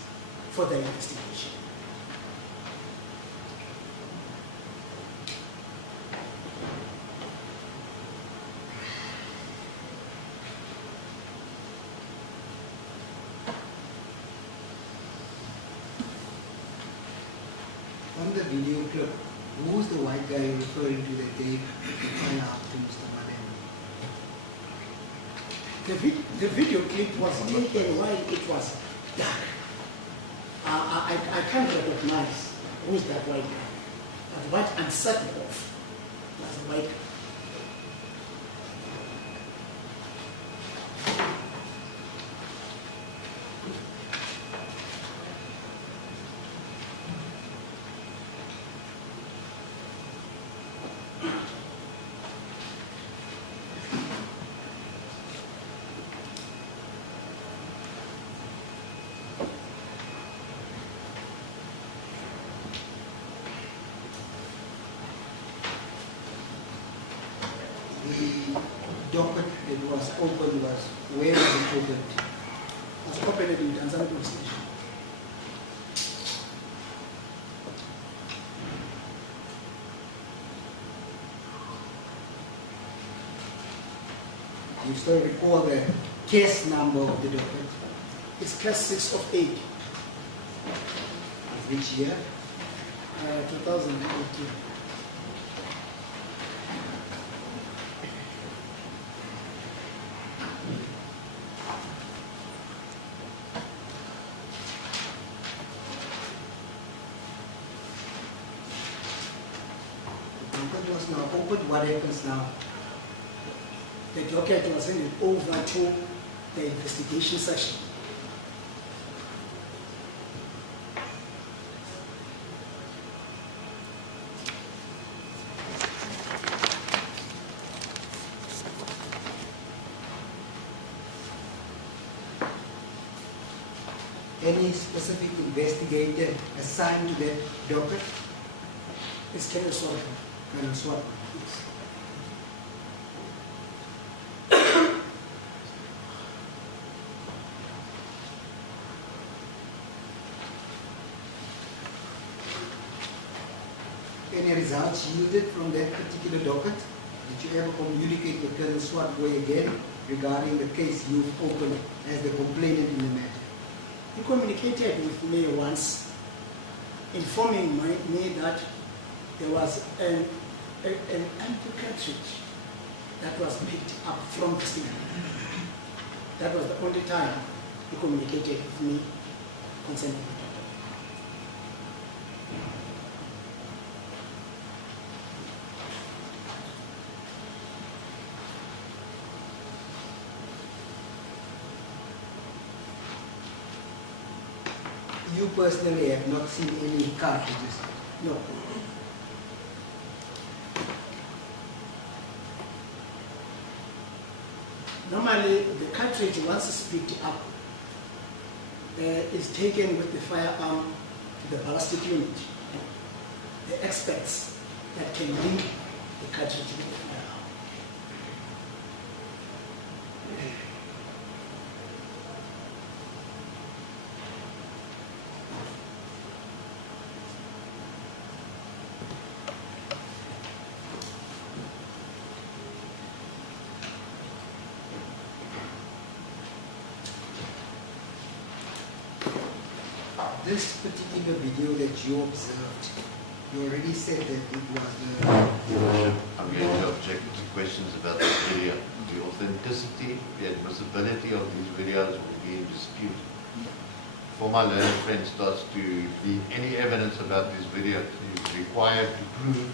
for the investigation. On the video clip, who's the white guy referring to that gave the fire up to Mr. Malema? The video clip was taken while it was dark. I can't recognize who's that white guy. But what I'm certain of was the white guy. The docket that was opened was, where was it opened? It was opened in Tanzania police station. You still recall the case number of the docket? It's case 6 of 8, Of which year? 2018. The docket was now opened. What happens now? The docket was handed over to the investigation section. Any specific investigator assigned to that docket? It's Colonel Sorkin. Colonel Swat. Any results yielded from that particular docket? Did you ever communicate with Colonel Swatway again regarding the case you've opened as the complainant in the matter? He communicated with me once, informing me that there was an empty cartridge that was picked up from the scene. That was the only time he communicated with me concerning the topic. You personally have not seen any cartridges. No. Normally, the cartridge, once it's picked up, is taken with the firearm to the ballistic unit. The experts that can link the cartridge with the firearm. This particular video that you observed, you already said that it was Your Worship, I'm going to object to questions about this video. The authenticity, the admissibility of these videos will be in dispute. For my learned friend starts to be any evidence about this video is required to prove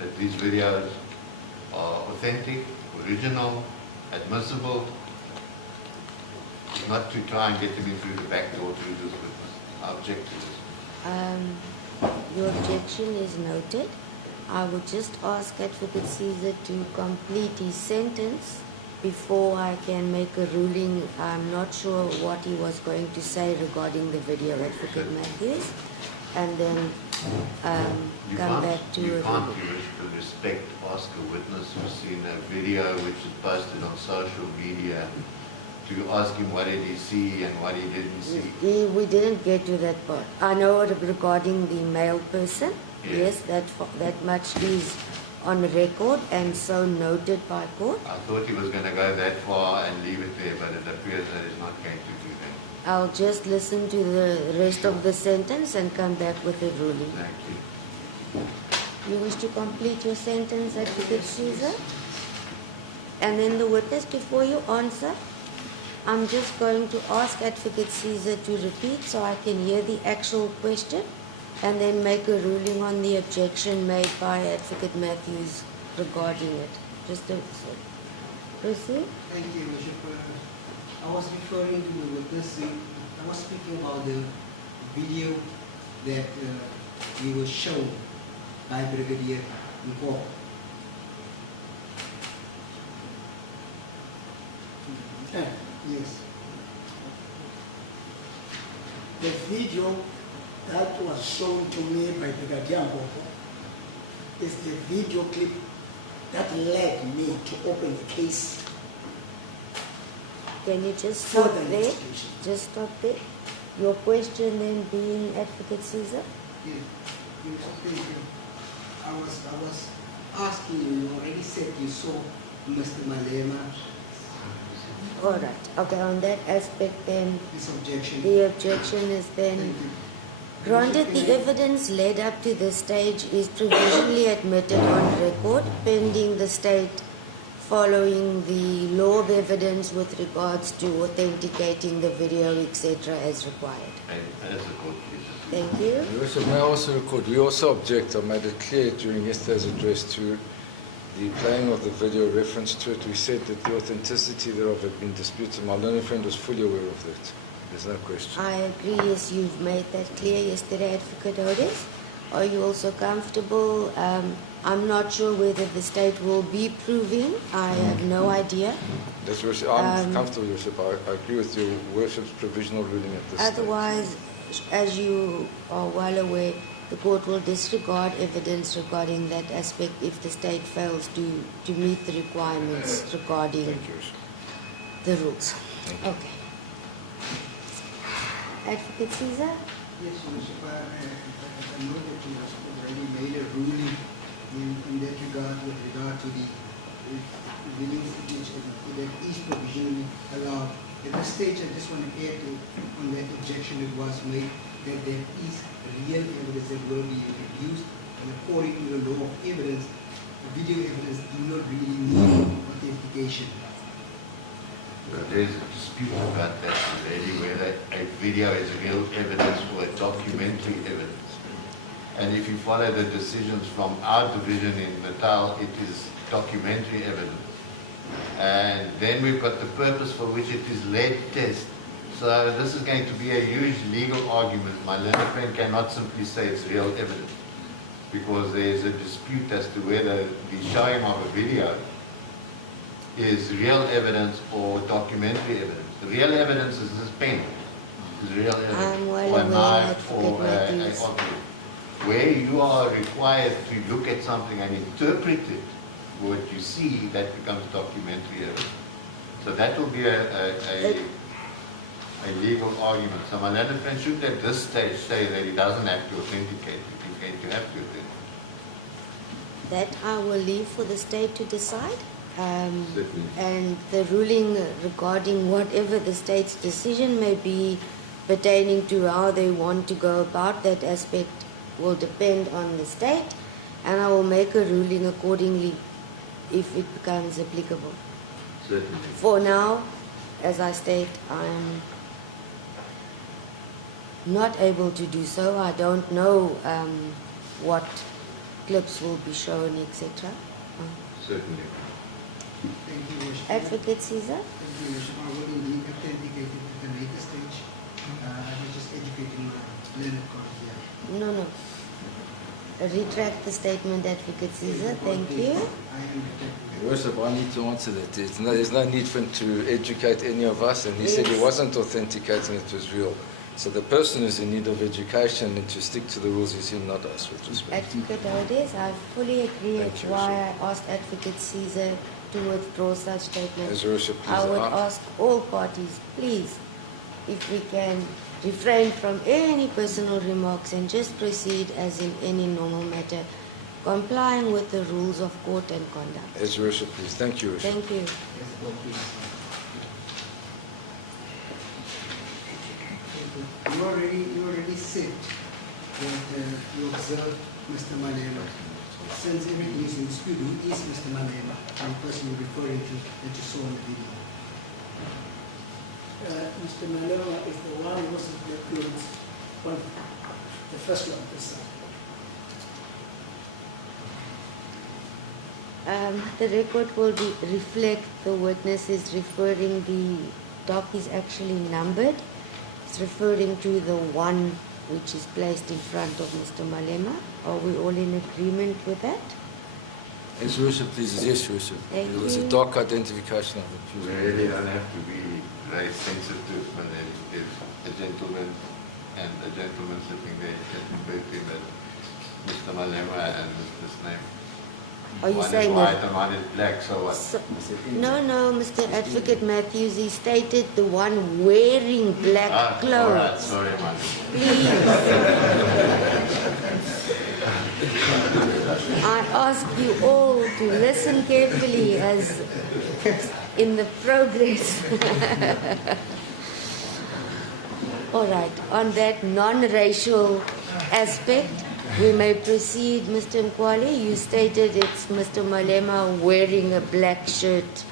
that these videos are authentic, original, admissible, not to try and get them in through the back door through this witness. I object to this. Your objection is noted. I would just ask Advocate Caesar to complete his sentence before I can make a ruling. I'm not sure what he was going to say regarding the video, Advocate Matthews, and then come back to You a can't, ruling. with respect, ask a witness who's seen a video which is posted on social media to ask him what did he see and what he didn't see. We didn't get to that part. I know regarding the male person, Yes. yes, that much is on record and so noted by court. I thought he was going to go that far and leave it there, but it appears that he's not going to do that. I'll just listen to the rest of the sentence and come back with a ruling. Thank you. You wish to complete your sentence, Advocate Caesar? And then the witness, before you answer, I'm just going to ask Advocate Caesar to repeat so I can hear the actual question and then make a ruling on the objection made by Advocate Matthews regarding it. Just a proceed. Thank you, Worship. I was referring to the witness. I was speaking about the video that we were shown by Brigadier Nkoko. Yes. The video that was shown to me by Brigadier Nkoko is the video clip that led me to open the case Can you just for stop the there? investigation. Just stop there. Your question then being Advocate Caesar? Yes. Yes, thank you. I was asking you, you already said you saw Mr. Malema, All right. Okay, on that aspect then, this objection. the objection is then Thank you. granted the evidence led up to this stage is provisionally admitted on record pending the state following the law of evidence with regards to authenticating the video, etc. as required. And as the court pleases. Thank you. Your Worship, may I also record, we also object, I made it clear during yesterday's address to the playing of the video reference to it. We said that the authenticity thereof had been disputed. My learned friend was fully aware of that. There's no question. I agree, yes, you've made that clear yesterday, Advocate Otis. Are you also comfortable? I'm not sure whether the state will be proving. I have no idea. That's Your Worship. I'm comfortable, Your Worship. I agree with Your Worship's provisional ruling at this stage. Otherwise, as you are well aware, the court will disregard evidence regarding that aspect if the state fails to meet the requirements regarding Thank you, Your Worship. the rules. Thank you. Okay. Advocate Caesar? Yes, Worship, I know that you have already made a ruling in that regard with regard to the video footage that is provisionally allowed. At this stage, I just want to add on that objection that was made that there is real evidence that will be produced, and according to the law of evidence, video evidence do not really need authentication. There's a dispute about that already, whether a video is real evidence or a documentary evidence. And if you follow the decisions from our division in Natal, it is documentary evidence. And then we've got the purpose for which it is lead test. So this is going to be a huge legal argument. My learned friend cannot simply say it's real evidence, because there is a dispute as to whether the showing of a video is real evidence or documentary evidence. The real evidence is this pen. is really I'm well or a aware, knife Advocate or a Matthews. object. Where you are required to look at something and interpret it, what you see, that becomes documentary evidence. So that will be a legal argument. So my learned friend shouldn't at this stage say that he doesn't have to authenticate it. He's going to have to authenticate. That I will leave for the state to decide. Certainly. And the ruling regarding whatever the state's decision may be pertaining to how they want to go about that aspect will depend on the state, and I will make a ruling accordingly if it becomes applicable. Certainly. For now, as I state, I am not able to do so. I don't know what clips will be shown, etc. Certainly. Thank you, Your Worship. Advocate Caesar? Thank you, Your Worship. I will indeed authenticate it at a later stage. I was just educating the learned court here. No. Retract the statement, Advocate Caesar. Thank you. I am retracting. Your Worship, I need to answer that. There's no need for him to educate any of us, and he said he Yes. wasn't authenticating, it was real. So the person who's in need of education and to stick to the rules is him, not us, with respect. Advocate Odes, I fully agree. Thank It's you, why sir. I asked Advocate Caesar to withdraw such statements. As Your Worship, please. I would ask all parties, please, if we can refrain from any personal remarks and just proceed as in any normal matter, complying with the rules of court and conduct. As Your Worship, please. Thank you, Your Worship. Thank you. Yes, Lord, please. You already said that you observed Mr. Malema. Since everything is in dispute, who is Mr. Malema, the person you're referring to that you saw in the video? Mr. Malema is the one who was the clothes, one, the first one, this side. The record will reflect the witness is referring, the doc is actually numbered. It's referring to the one which is placed in front of Mr. Malema. Are we all in agreement with that? As Your Worship, please. Yes, Your Worship. Thank It was a you. doc identification of We it. really don't have to be very sensitive when there's a gentleman and a gentleman sitting there. You can refer to him as Mr. Malema and this name. Are you One saying is white that? and one is black, so what? No, Mr. Advocate Matthews, he stated the one wearing black All right, clothes. sorry, man. Please. I ask you all to listen carefully as in the progress. All right, on that non-racial aspect, we may proceed. Mr. Mkwali, you stated it's Mr. Malema wearing a black shirt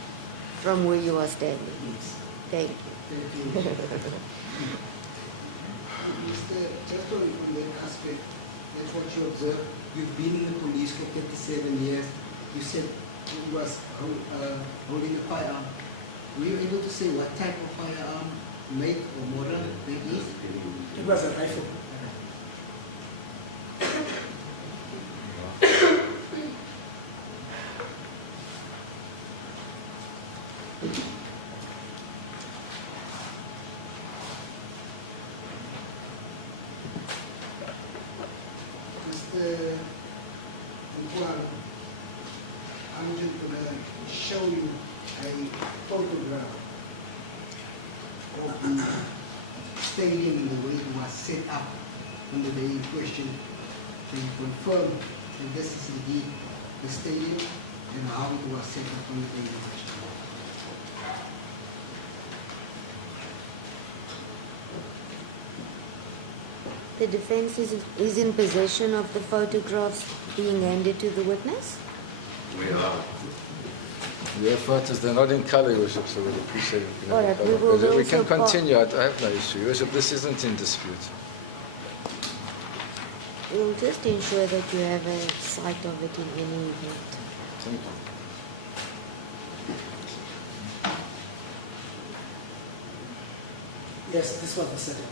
from where you are standing. Thank you. Thank you. Mr. Just on that aspect, that's what you observed. You've been in the police for 37 years. You said you was holding a firearm. Were you able to say what type of firearm, make or model that is? It was a rifle. Mr. Mkwala, I'm just going to show you a photograph of the stadium and the way it was set up on the day in question. So you confirm that this is indeed the stadium and how it was set up on the day in question. The defense is in possession of the photographs being handed to the witness. We are. Your photos, they're not in color, Your Worship, so we'd appreciate it. All right, we will We also can continue. I have no issue. Your Worship, this isn't in dispute. We'll just ensure that you have a sight of it in any event. Thank you. Yes, this was the setting.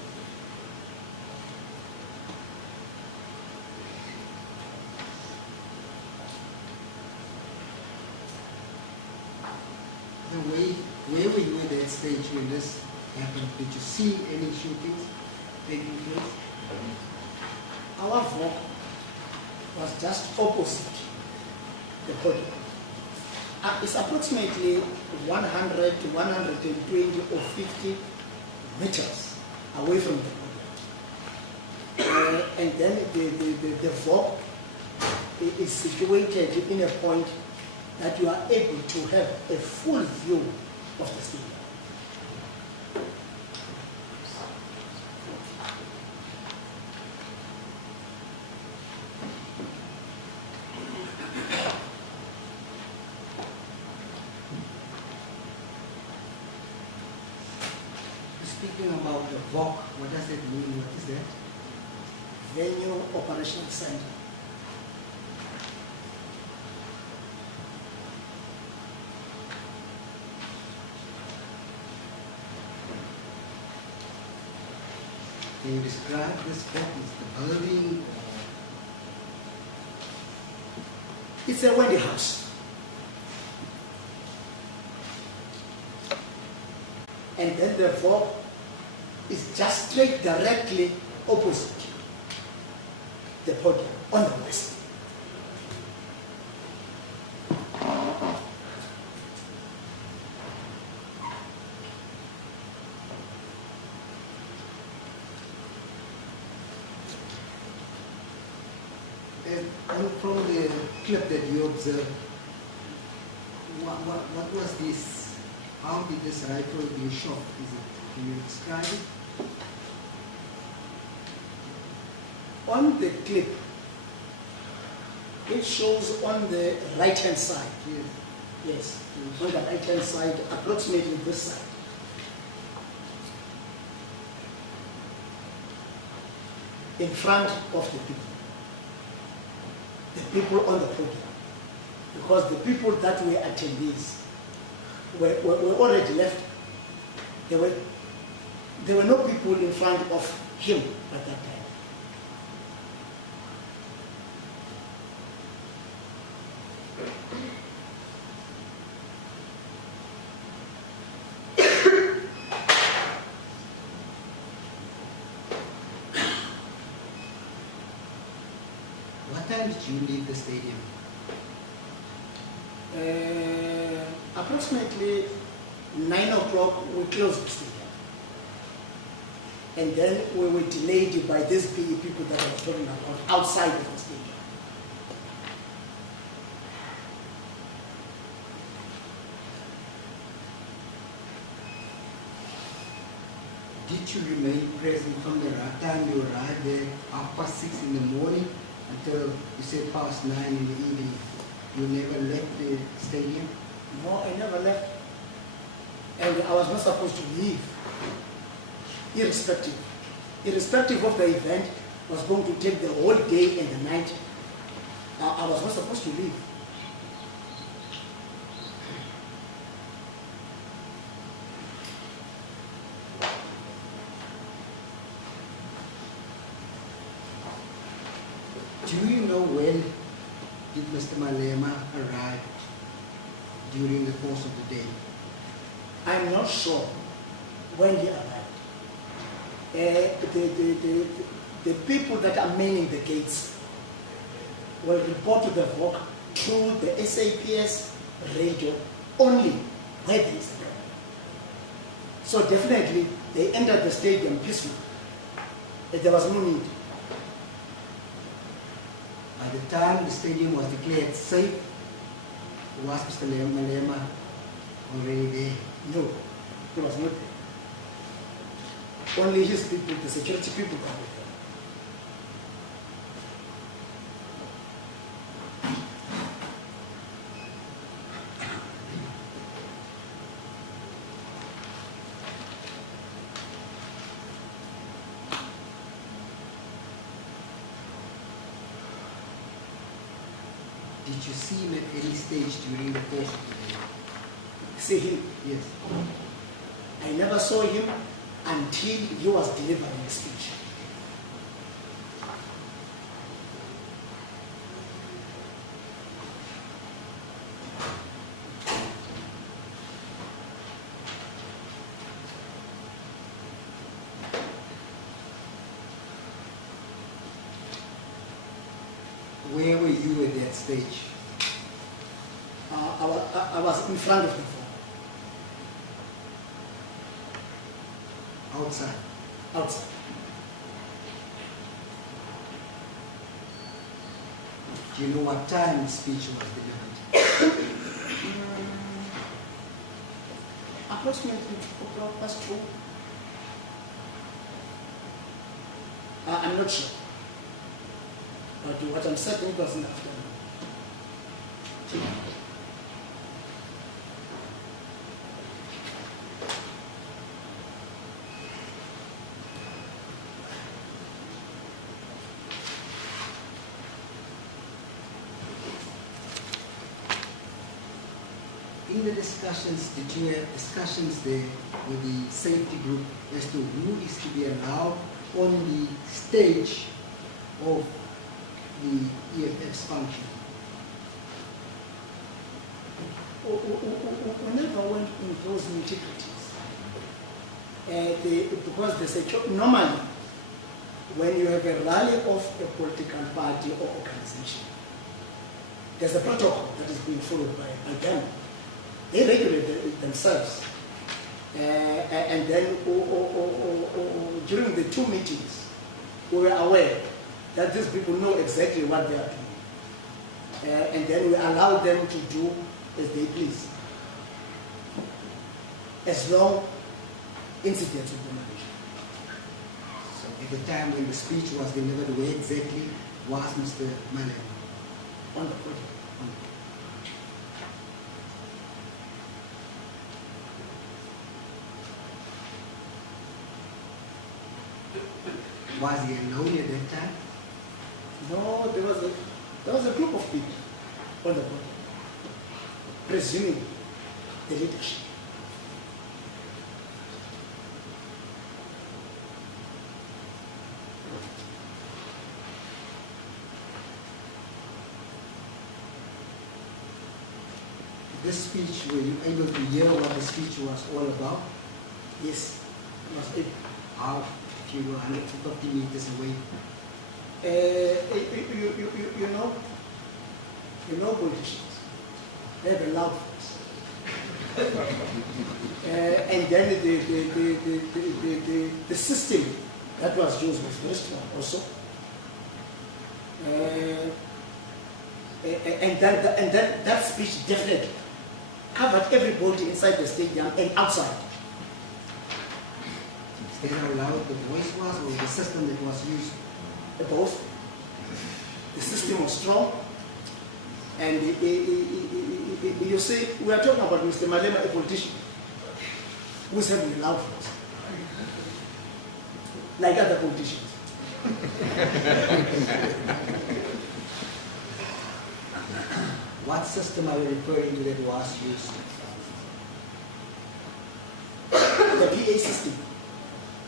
Where were you at that stage when this happened? Did you see any shootings taking place? Our vote was just opposite the podium. It's approximately 100 to 120 or 50 meters away from the podium. And then the vote is situated in a point that you are able to have a full view of the stadium. Speaking about the VOC, what does it mean? What is that? Venue Operational Center. Can you describe this VOC? Is the building? It's a wedding house. And then the vote is just straight directly opposite the podium on the west. And from the clip that you observed, what was this? How did this rifle be shot? Can you describe it? On the clip, it shows on the right-hand side. Yes. Yes, on the right-hand side, approximately this side. In front of the people. The people on the podium. Because the people that were attendees were already left. There were no people in front of him at that time. What time did you leave the stadium? Approximately 9 o'clock, we closed the stadium. And then we were delayed by these PE people that I was talking about outside of the stadium. Did you remain present from the time you arrived there, 6:30 in the morning, until you said past 9 in the evening? You never left the stadium? No, I never left. And I was not supposed to leave. Irrespective. Irrespective of the event, was going to take the whole day and the night. I was not supposed to leave. Do you know when did Mr. Malema arrive during the course of the day? I'm not sure when he arrived. The people that are manning the gates will report to the VOC through the SAPS radio only where there is a problem. So definitely they entered the stadium peacefully. There was no need. By the time the stadium was declared safe, was Mr. Malema already there? No, he was not there. Only his people, the security people, were there. Did you see him at any stage during the course of the day? See him? Yes. I never saw him until he was delivering a speech. stage? I was in front of the phone, Outside. outside. Do you know what time the speech was delivered? Approximately 2:02. I'm not sure. But what I'm certain, it was in the afternoon. In the discussions, did you have discussions there with the safety group as to who is to be allowed on the stage of the EFF's function? We never went in those nitty-gritties. Because the security, normally, when you have a rally of a political party or organization, there's a protocol that is being followed by them. They regulate themselves. And then during the two meetings, we were aware that these people know exactly what they are doing. And then we allow them to do as they please, as long incidents will be managed. So at the time when the speech was delivered, where exactly was Mr. Malema? On the project. Was he alone at that time? No, there was a group of people on the project, presuming the leadership. This speech, were you able to hear what the speech was all about? Yes, it was it. How? If you were 150 meters away. You know politicians. They have a loud voice. And then the system that was used was very strong also. And then that speech definitely covered everybody inside the stadium and outside. Is that how loud the voice was, or the system that was used? Both. The system was strong. And you see, we are talking about Mr. Malema, a politician, who's having a loud voice, like other politicians. What system are you referring to that was used? The PA system.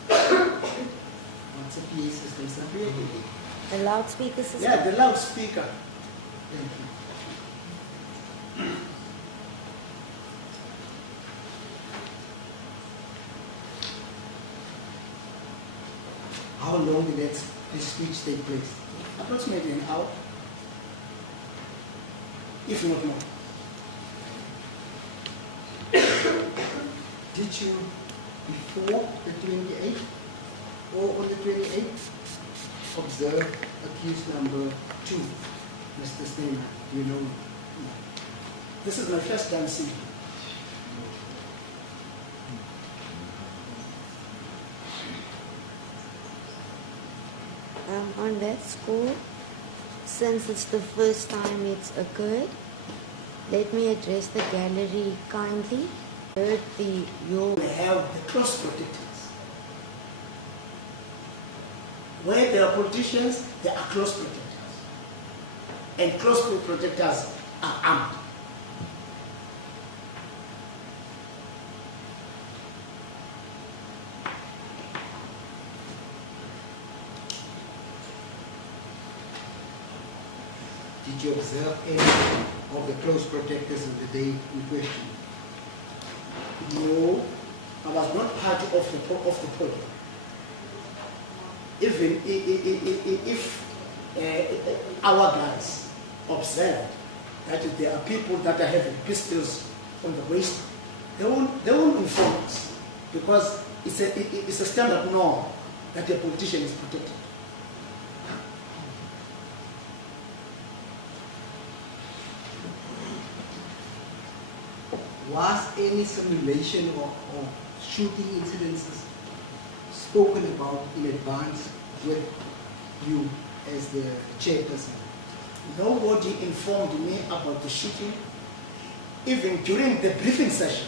What's a PA system, sir? The loudspeaker system? Yeah, the loudspeaker. Thank you. How long did this speech take place? Approximately an hour, if not more. Did you, before the 28th or on the 28th, observe accused number 2, Mr. Steiner? Do you know? This is my first time seeing him. On that score, since it's the first time it's occurred, let me address the gallery kindly. Heard your We have the close protectors. Where there are politicians, there are close protectors. And close protectors are armed. Did you observe any of the close protectors of the day in question? No, I was not part of the project. Even if our guys observed that there are people that are having pistols on the waist, they won't inform us, because it's a standard norm that a politician is protected. Was any simulation or shooting incidences spoken about in advance with you as the chairperson? Nobody informed me about the shooting. Even during the briefing session,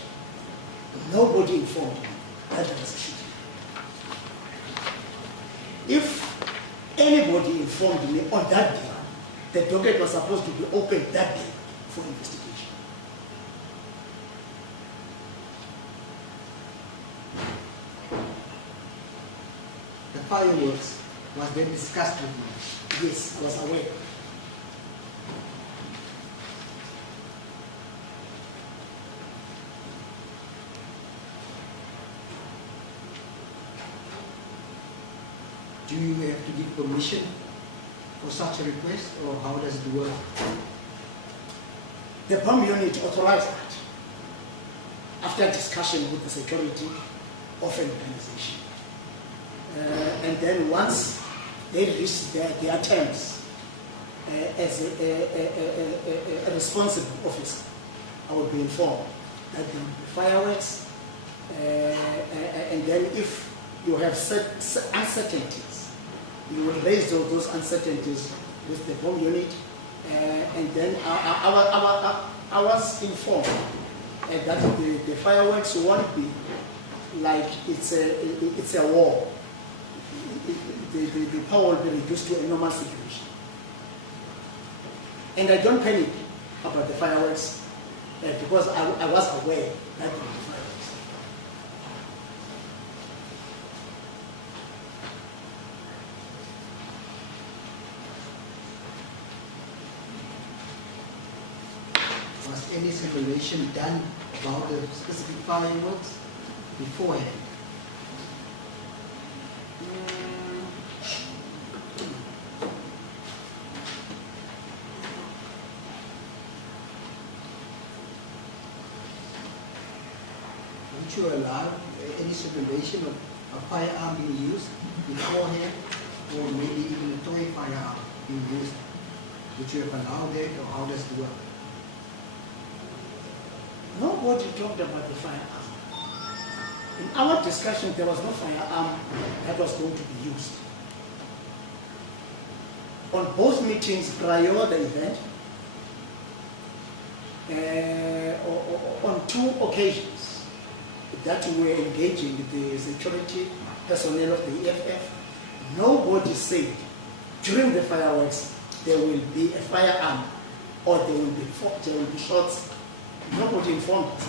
nobody informed me that there was a shooting. If anybody informed me on that day, the docket was supposed to be opened that day for investigation. The fireworks, was then discussed with you? Yes, I was aware. Do you have to give permission for such a request, or how does it work? The bomb unit authorized that after discussion with the security of an organization. And then once they reach their terms as a responsible officer, I will be informed that there will be fireworks, and then if you have uncertainties, you will raise those uncertainties with the bomb unit, and then I was informed that the fireworks won't be like it's a war. The power will be reduced to a normal situation. And I don't panic about the fireworks because I was aware that there will be fireworks. Was any simulation done about the specific fireworks beforehand? Would you allow any simulation of a firearm being used beforehand, or maybe even a toy firearm being used? Would you have allowed that, or how does it work? Nobody talked about the firearm. In our discussion, there was no firearm that was going to be used. On both meetings prior to the event, on 2 occasions that we were engaging the security personnel of the EFF, nobody said during the fireworks there will be a firearm or there will be shots. Nobody informed us.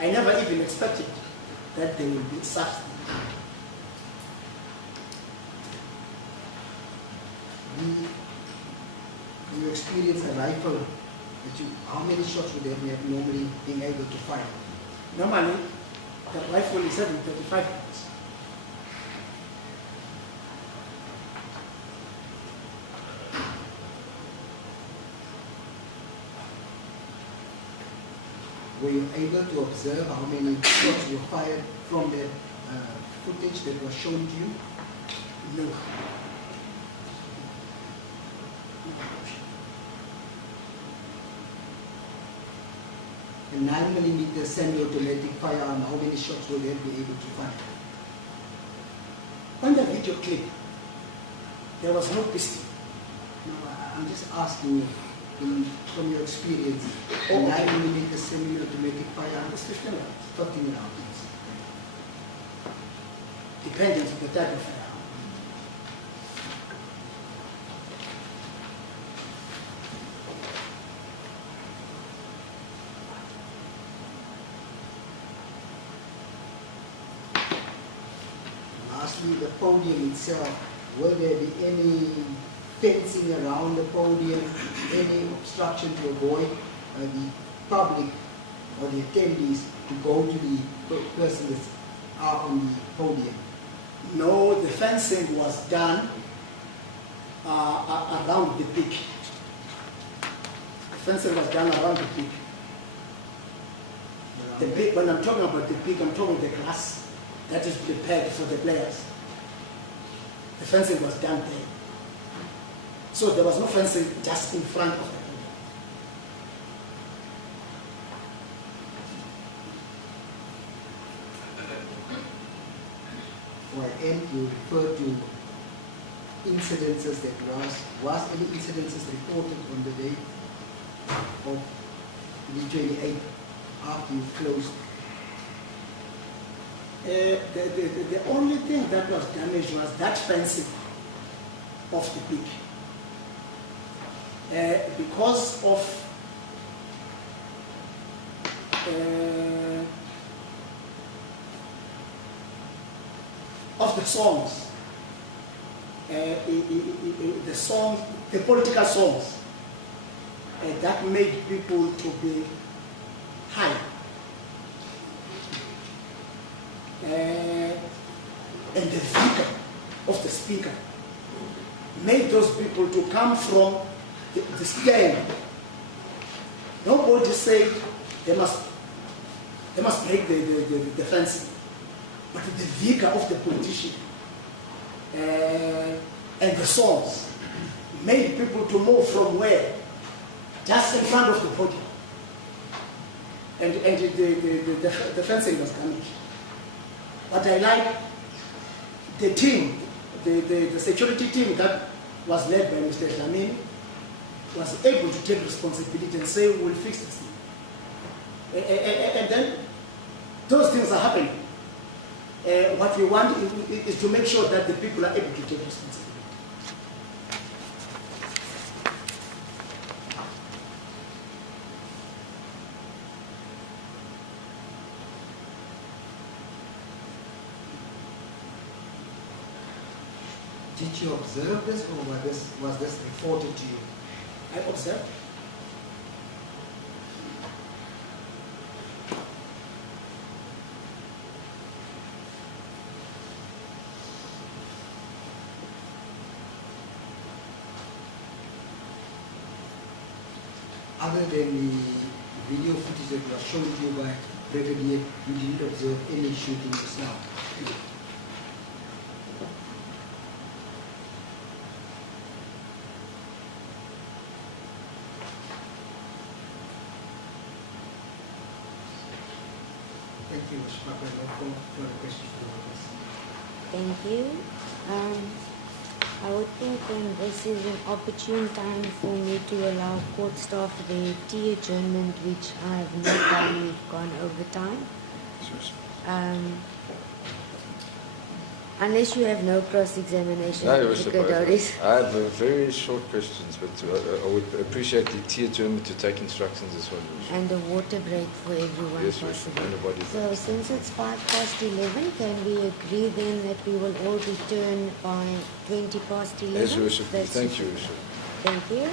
I never even expected that there will be such thing. You experience a rifle, how many shots would they have normally been able to fire? Normally, the rifle is having 35 rounds. Were you able to observe how many shots were fired from the footage that was shown to you? No. A 9mm semi-automatic firearm, how many shots will they be able to fire? On the video clip, there was no pistol. No, I'm just asking you, from your experience, a Oh, 9mm semi-automatic firearm, It's 15 rounds, 15 rounds. depending on the type of firearm. Lastly, the podium itself, will there be any fencing around the podium, any obstruction to avoid the public or the attendees to go to the persons that are on the podium? No, the fencing was done around the peak. The fencing was done around the peak. The peak, when I'm talking about the peak, I'm talking the glass that is prepared for the players. The fencing was done there. So there was no fencing just in front of the pool. For an end, you refer to incidences that was any incidences reported on the day of the 28th after you closed? The only thing that was damaged was that fencing of the peak. Because of the songs, the political songs that made people to be high. And the vigor of the speaker made those people to come from the stand. Nobody said they must break the fence, but the vigor of the politician and the songs made people to move from where? Just in front of the podium. And the fencing was damaged. But I like the team, the security team that was led by Mr. Dlamini was able to take responsibility and say, we will fix this thing. And then those things are happening. What we want is to make sure that the people are able to take responsibility. Did you observe this, or was this reported to you? I observed. Other than the video footage that was shown to you by Brigadier, you didn't observe any shooting yourself? Thank you, Mr. Papa. No further questions for us. Thank you. I would think then this is an opportune time for me to allow court staff the tea adjournment, which I have not done. We've gone over time. Unless you have no cross-examination. No, Your you Worship, could notice. I have very short questions, but I would appreciate the tea adjournment to take instructions as well. Your Worship. And a water break for everyone Yes, Your Worship. possible. Anybody. So since it's 11:05, can we agree then that we will all return by 11:20? Yes, Your Worship. That's Thank you, Your Worship. Thank you.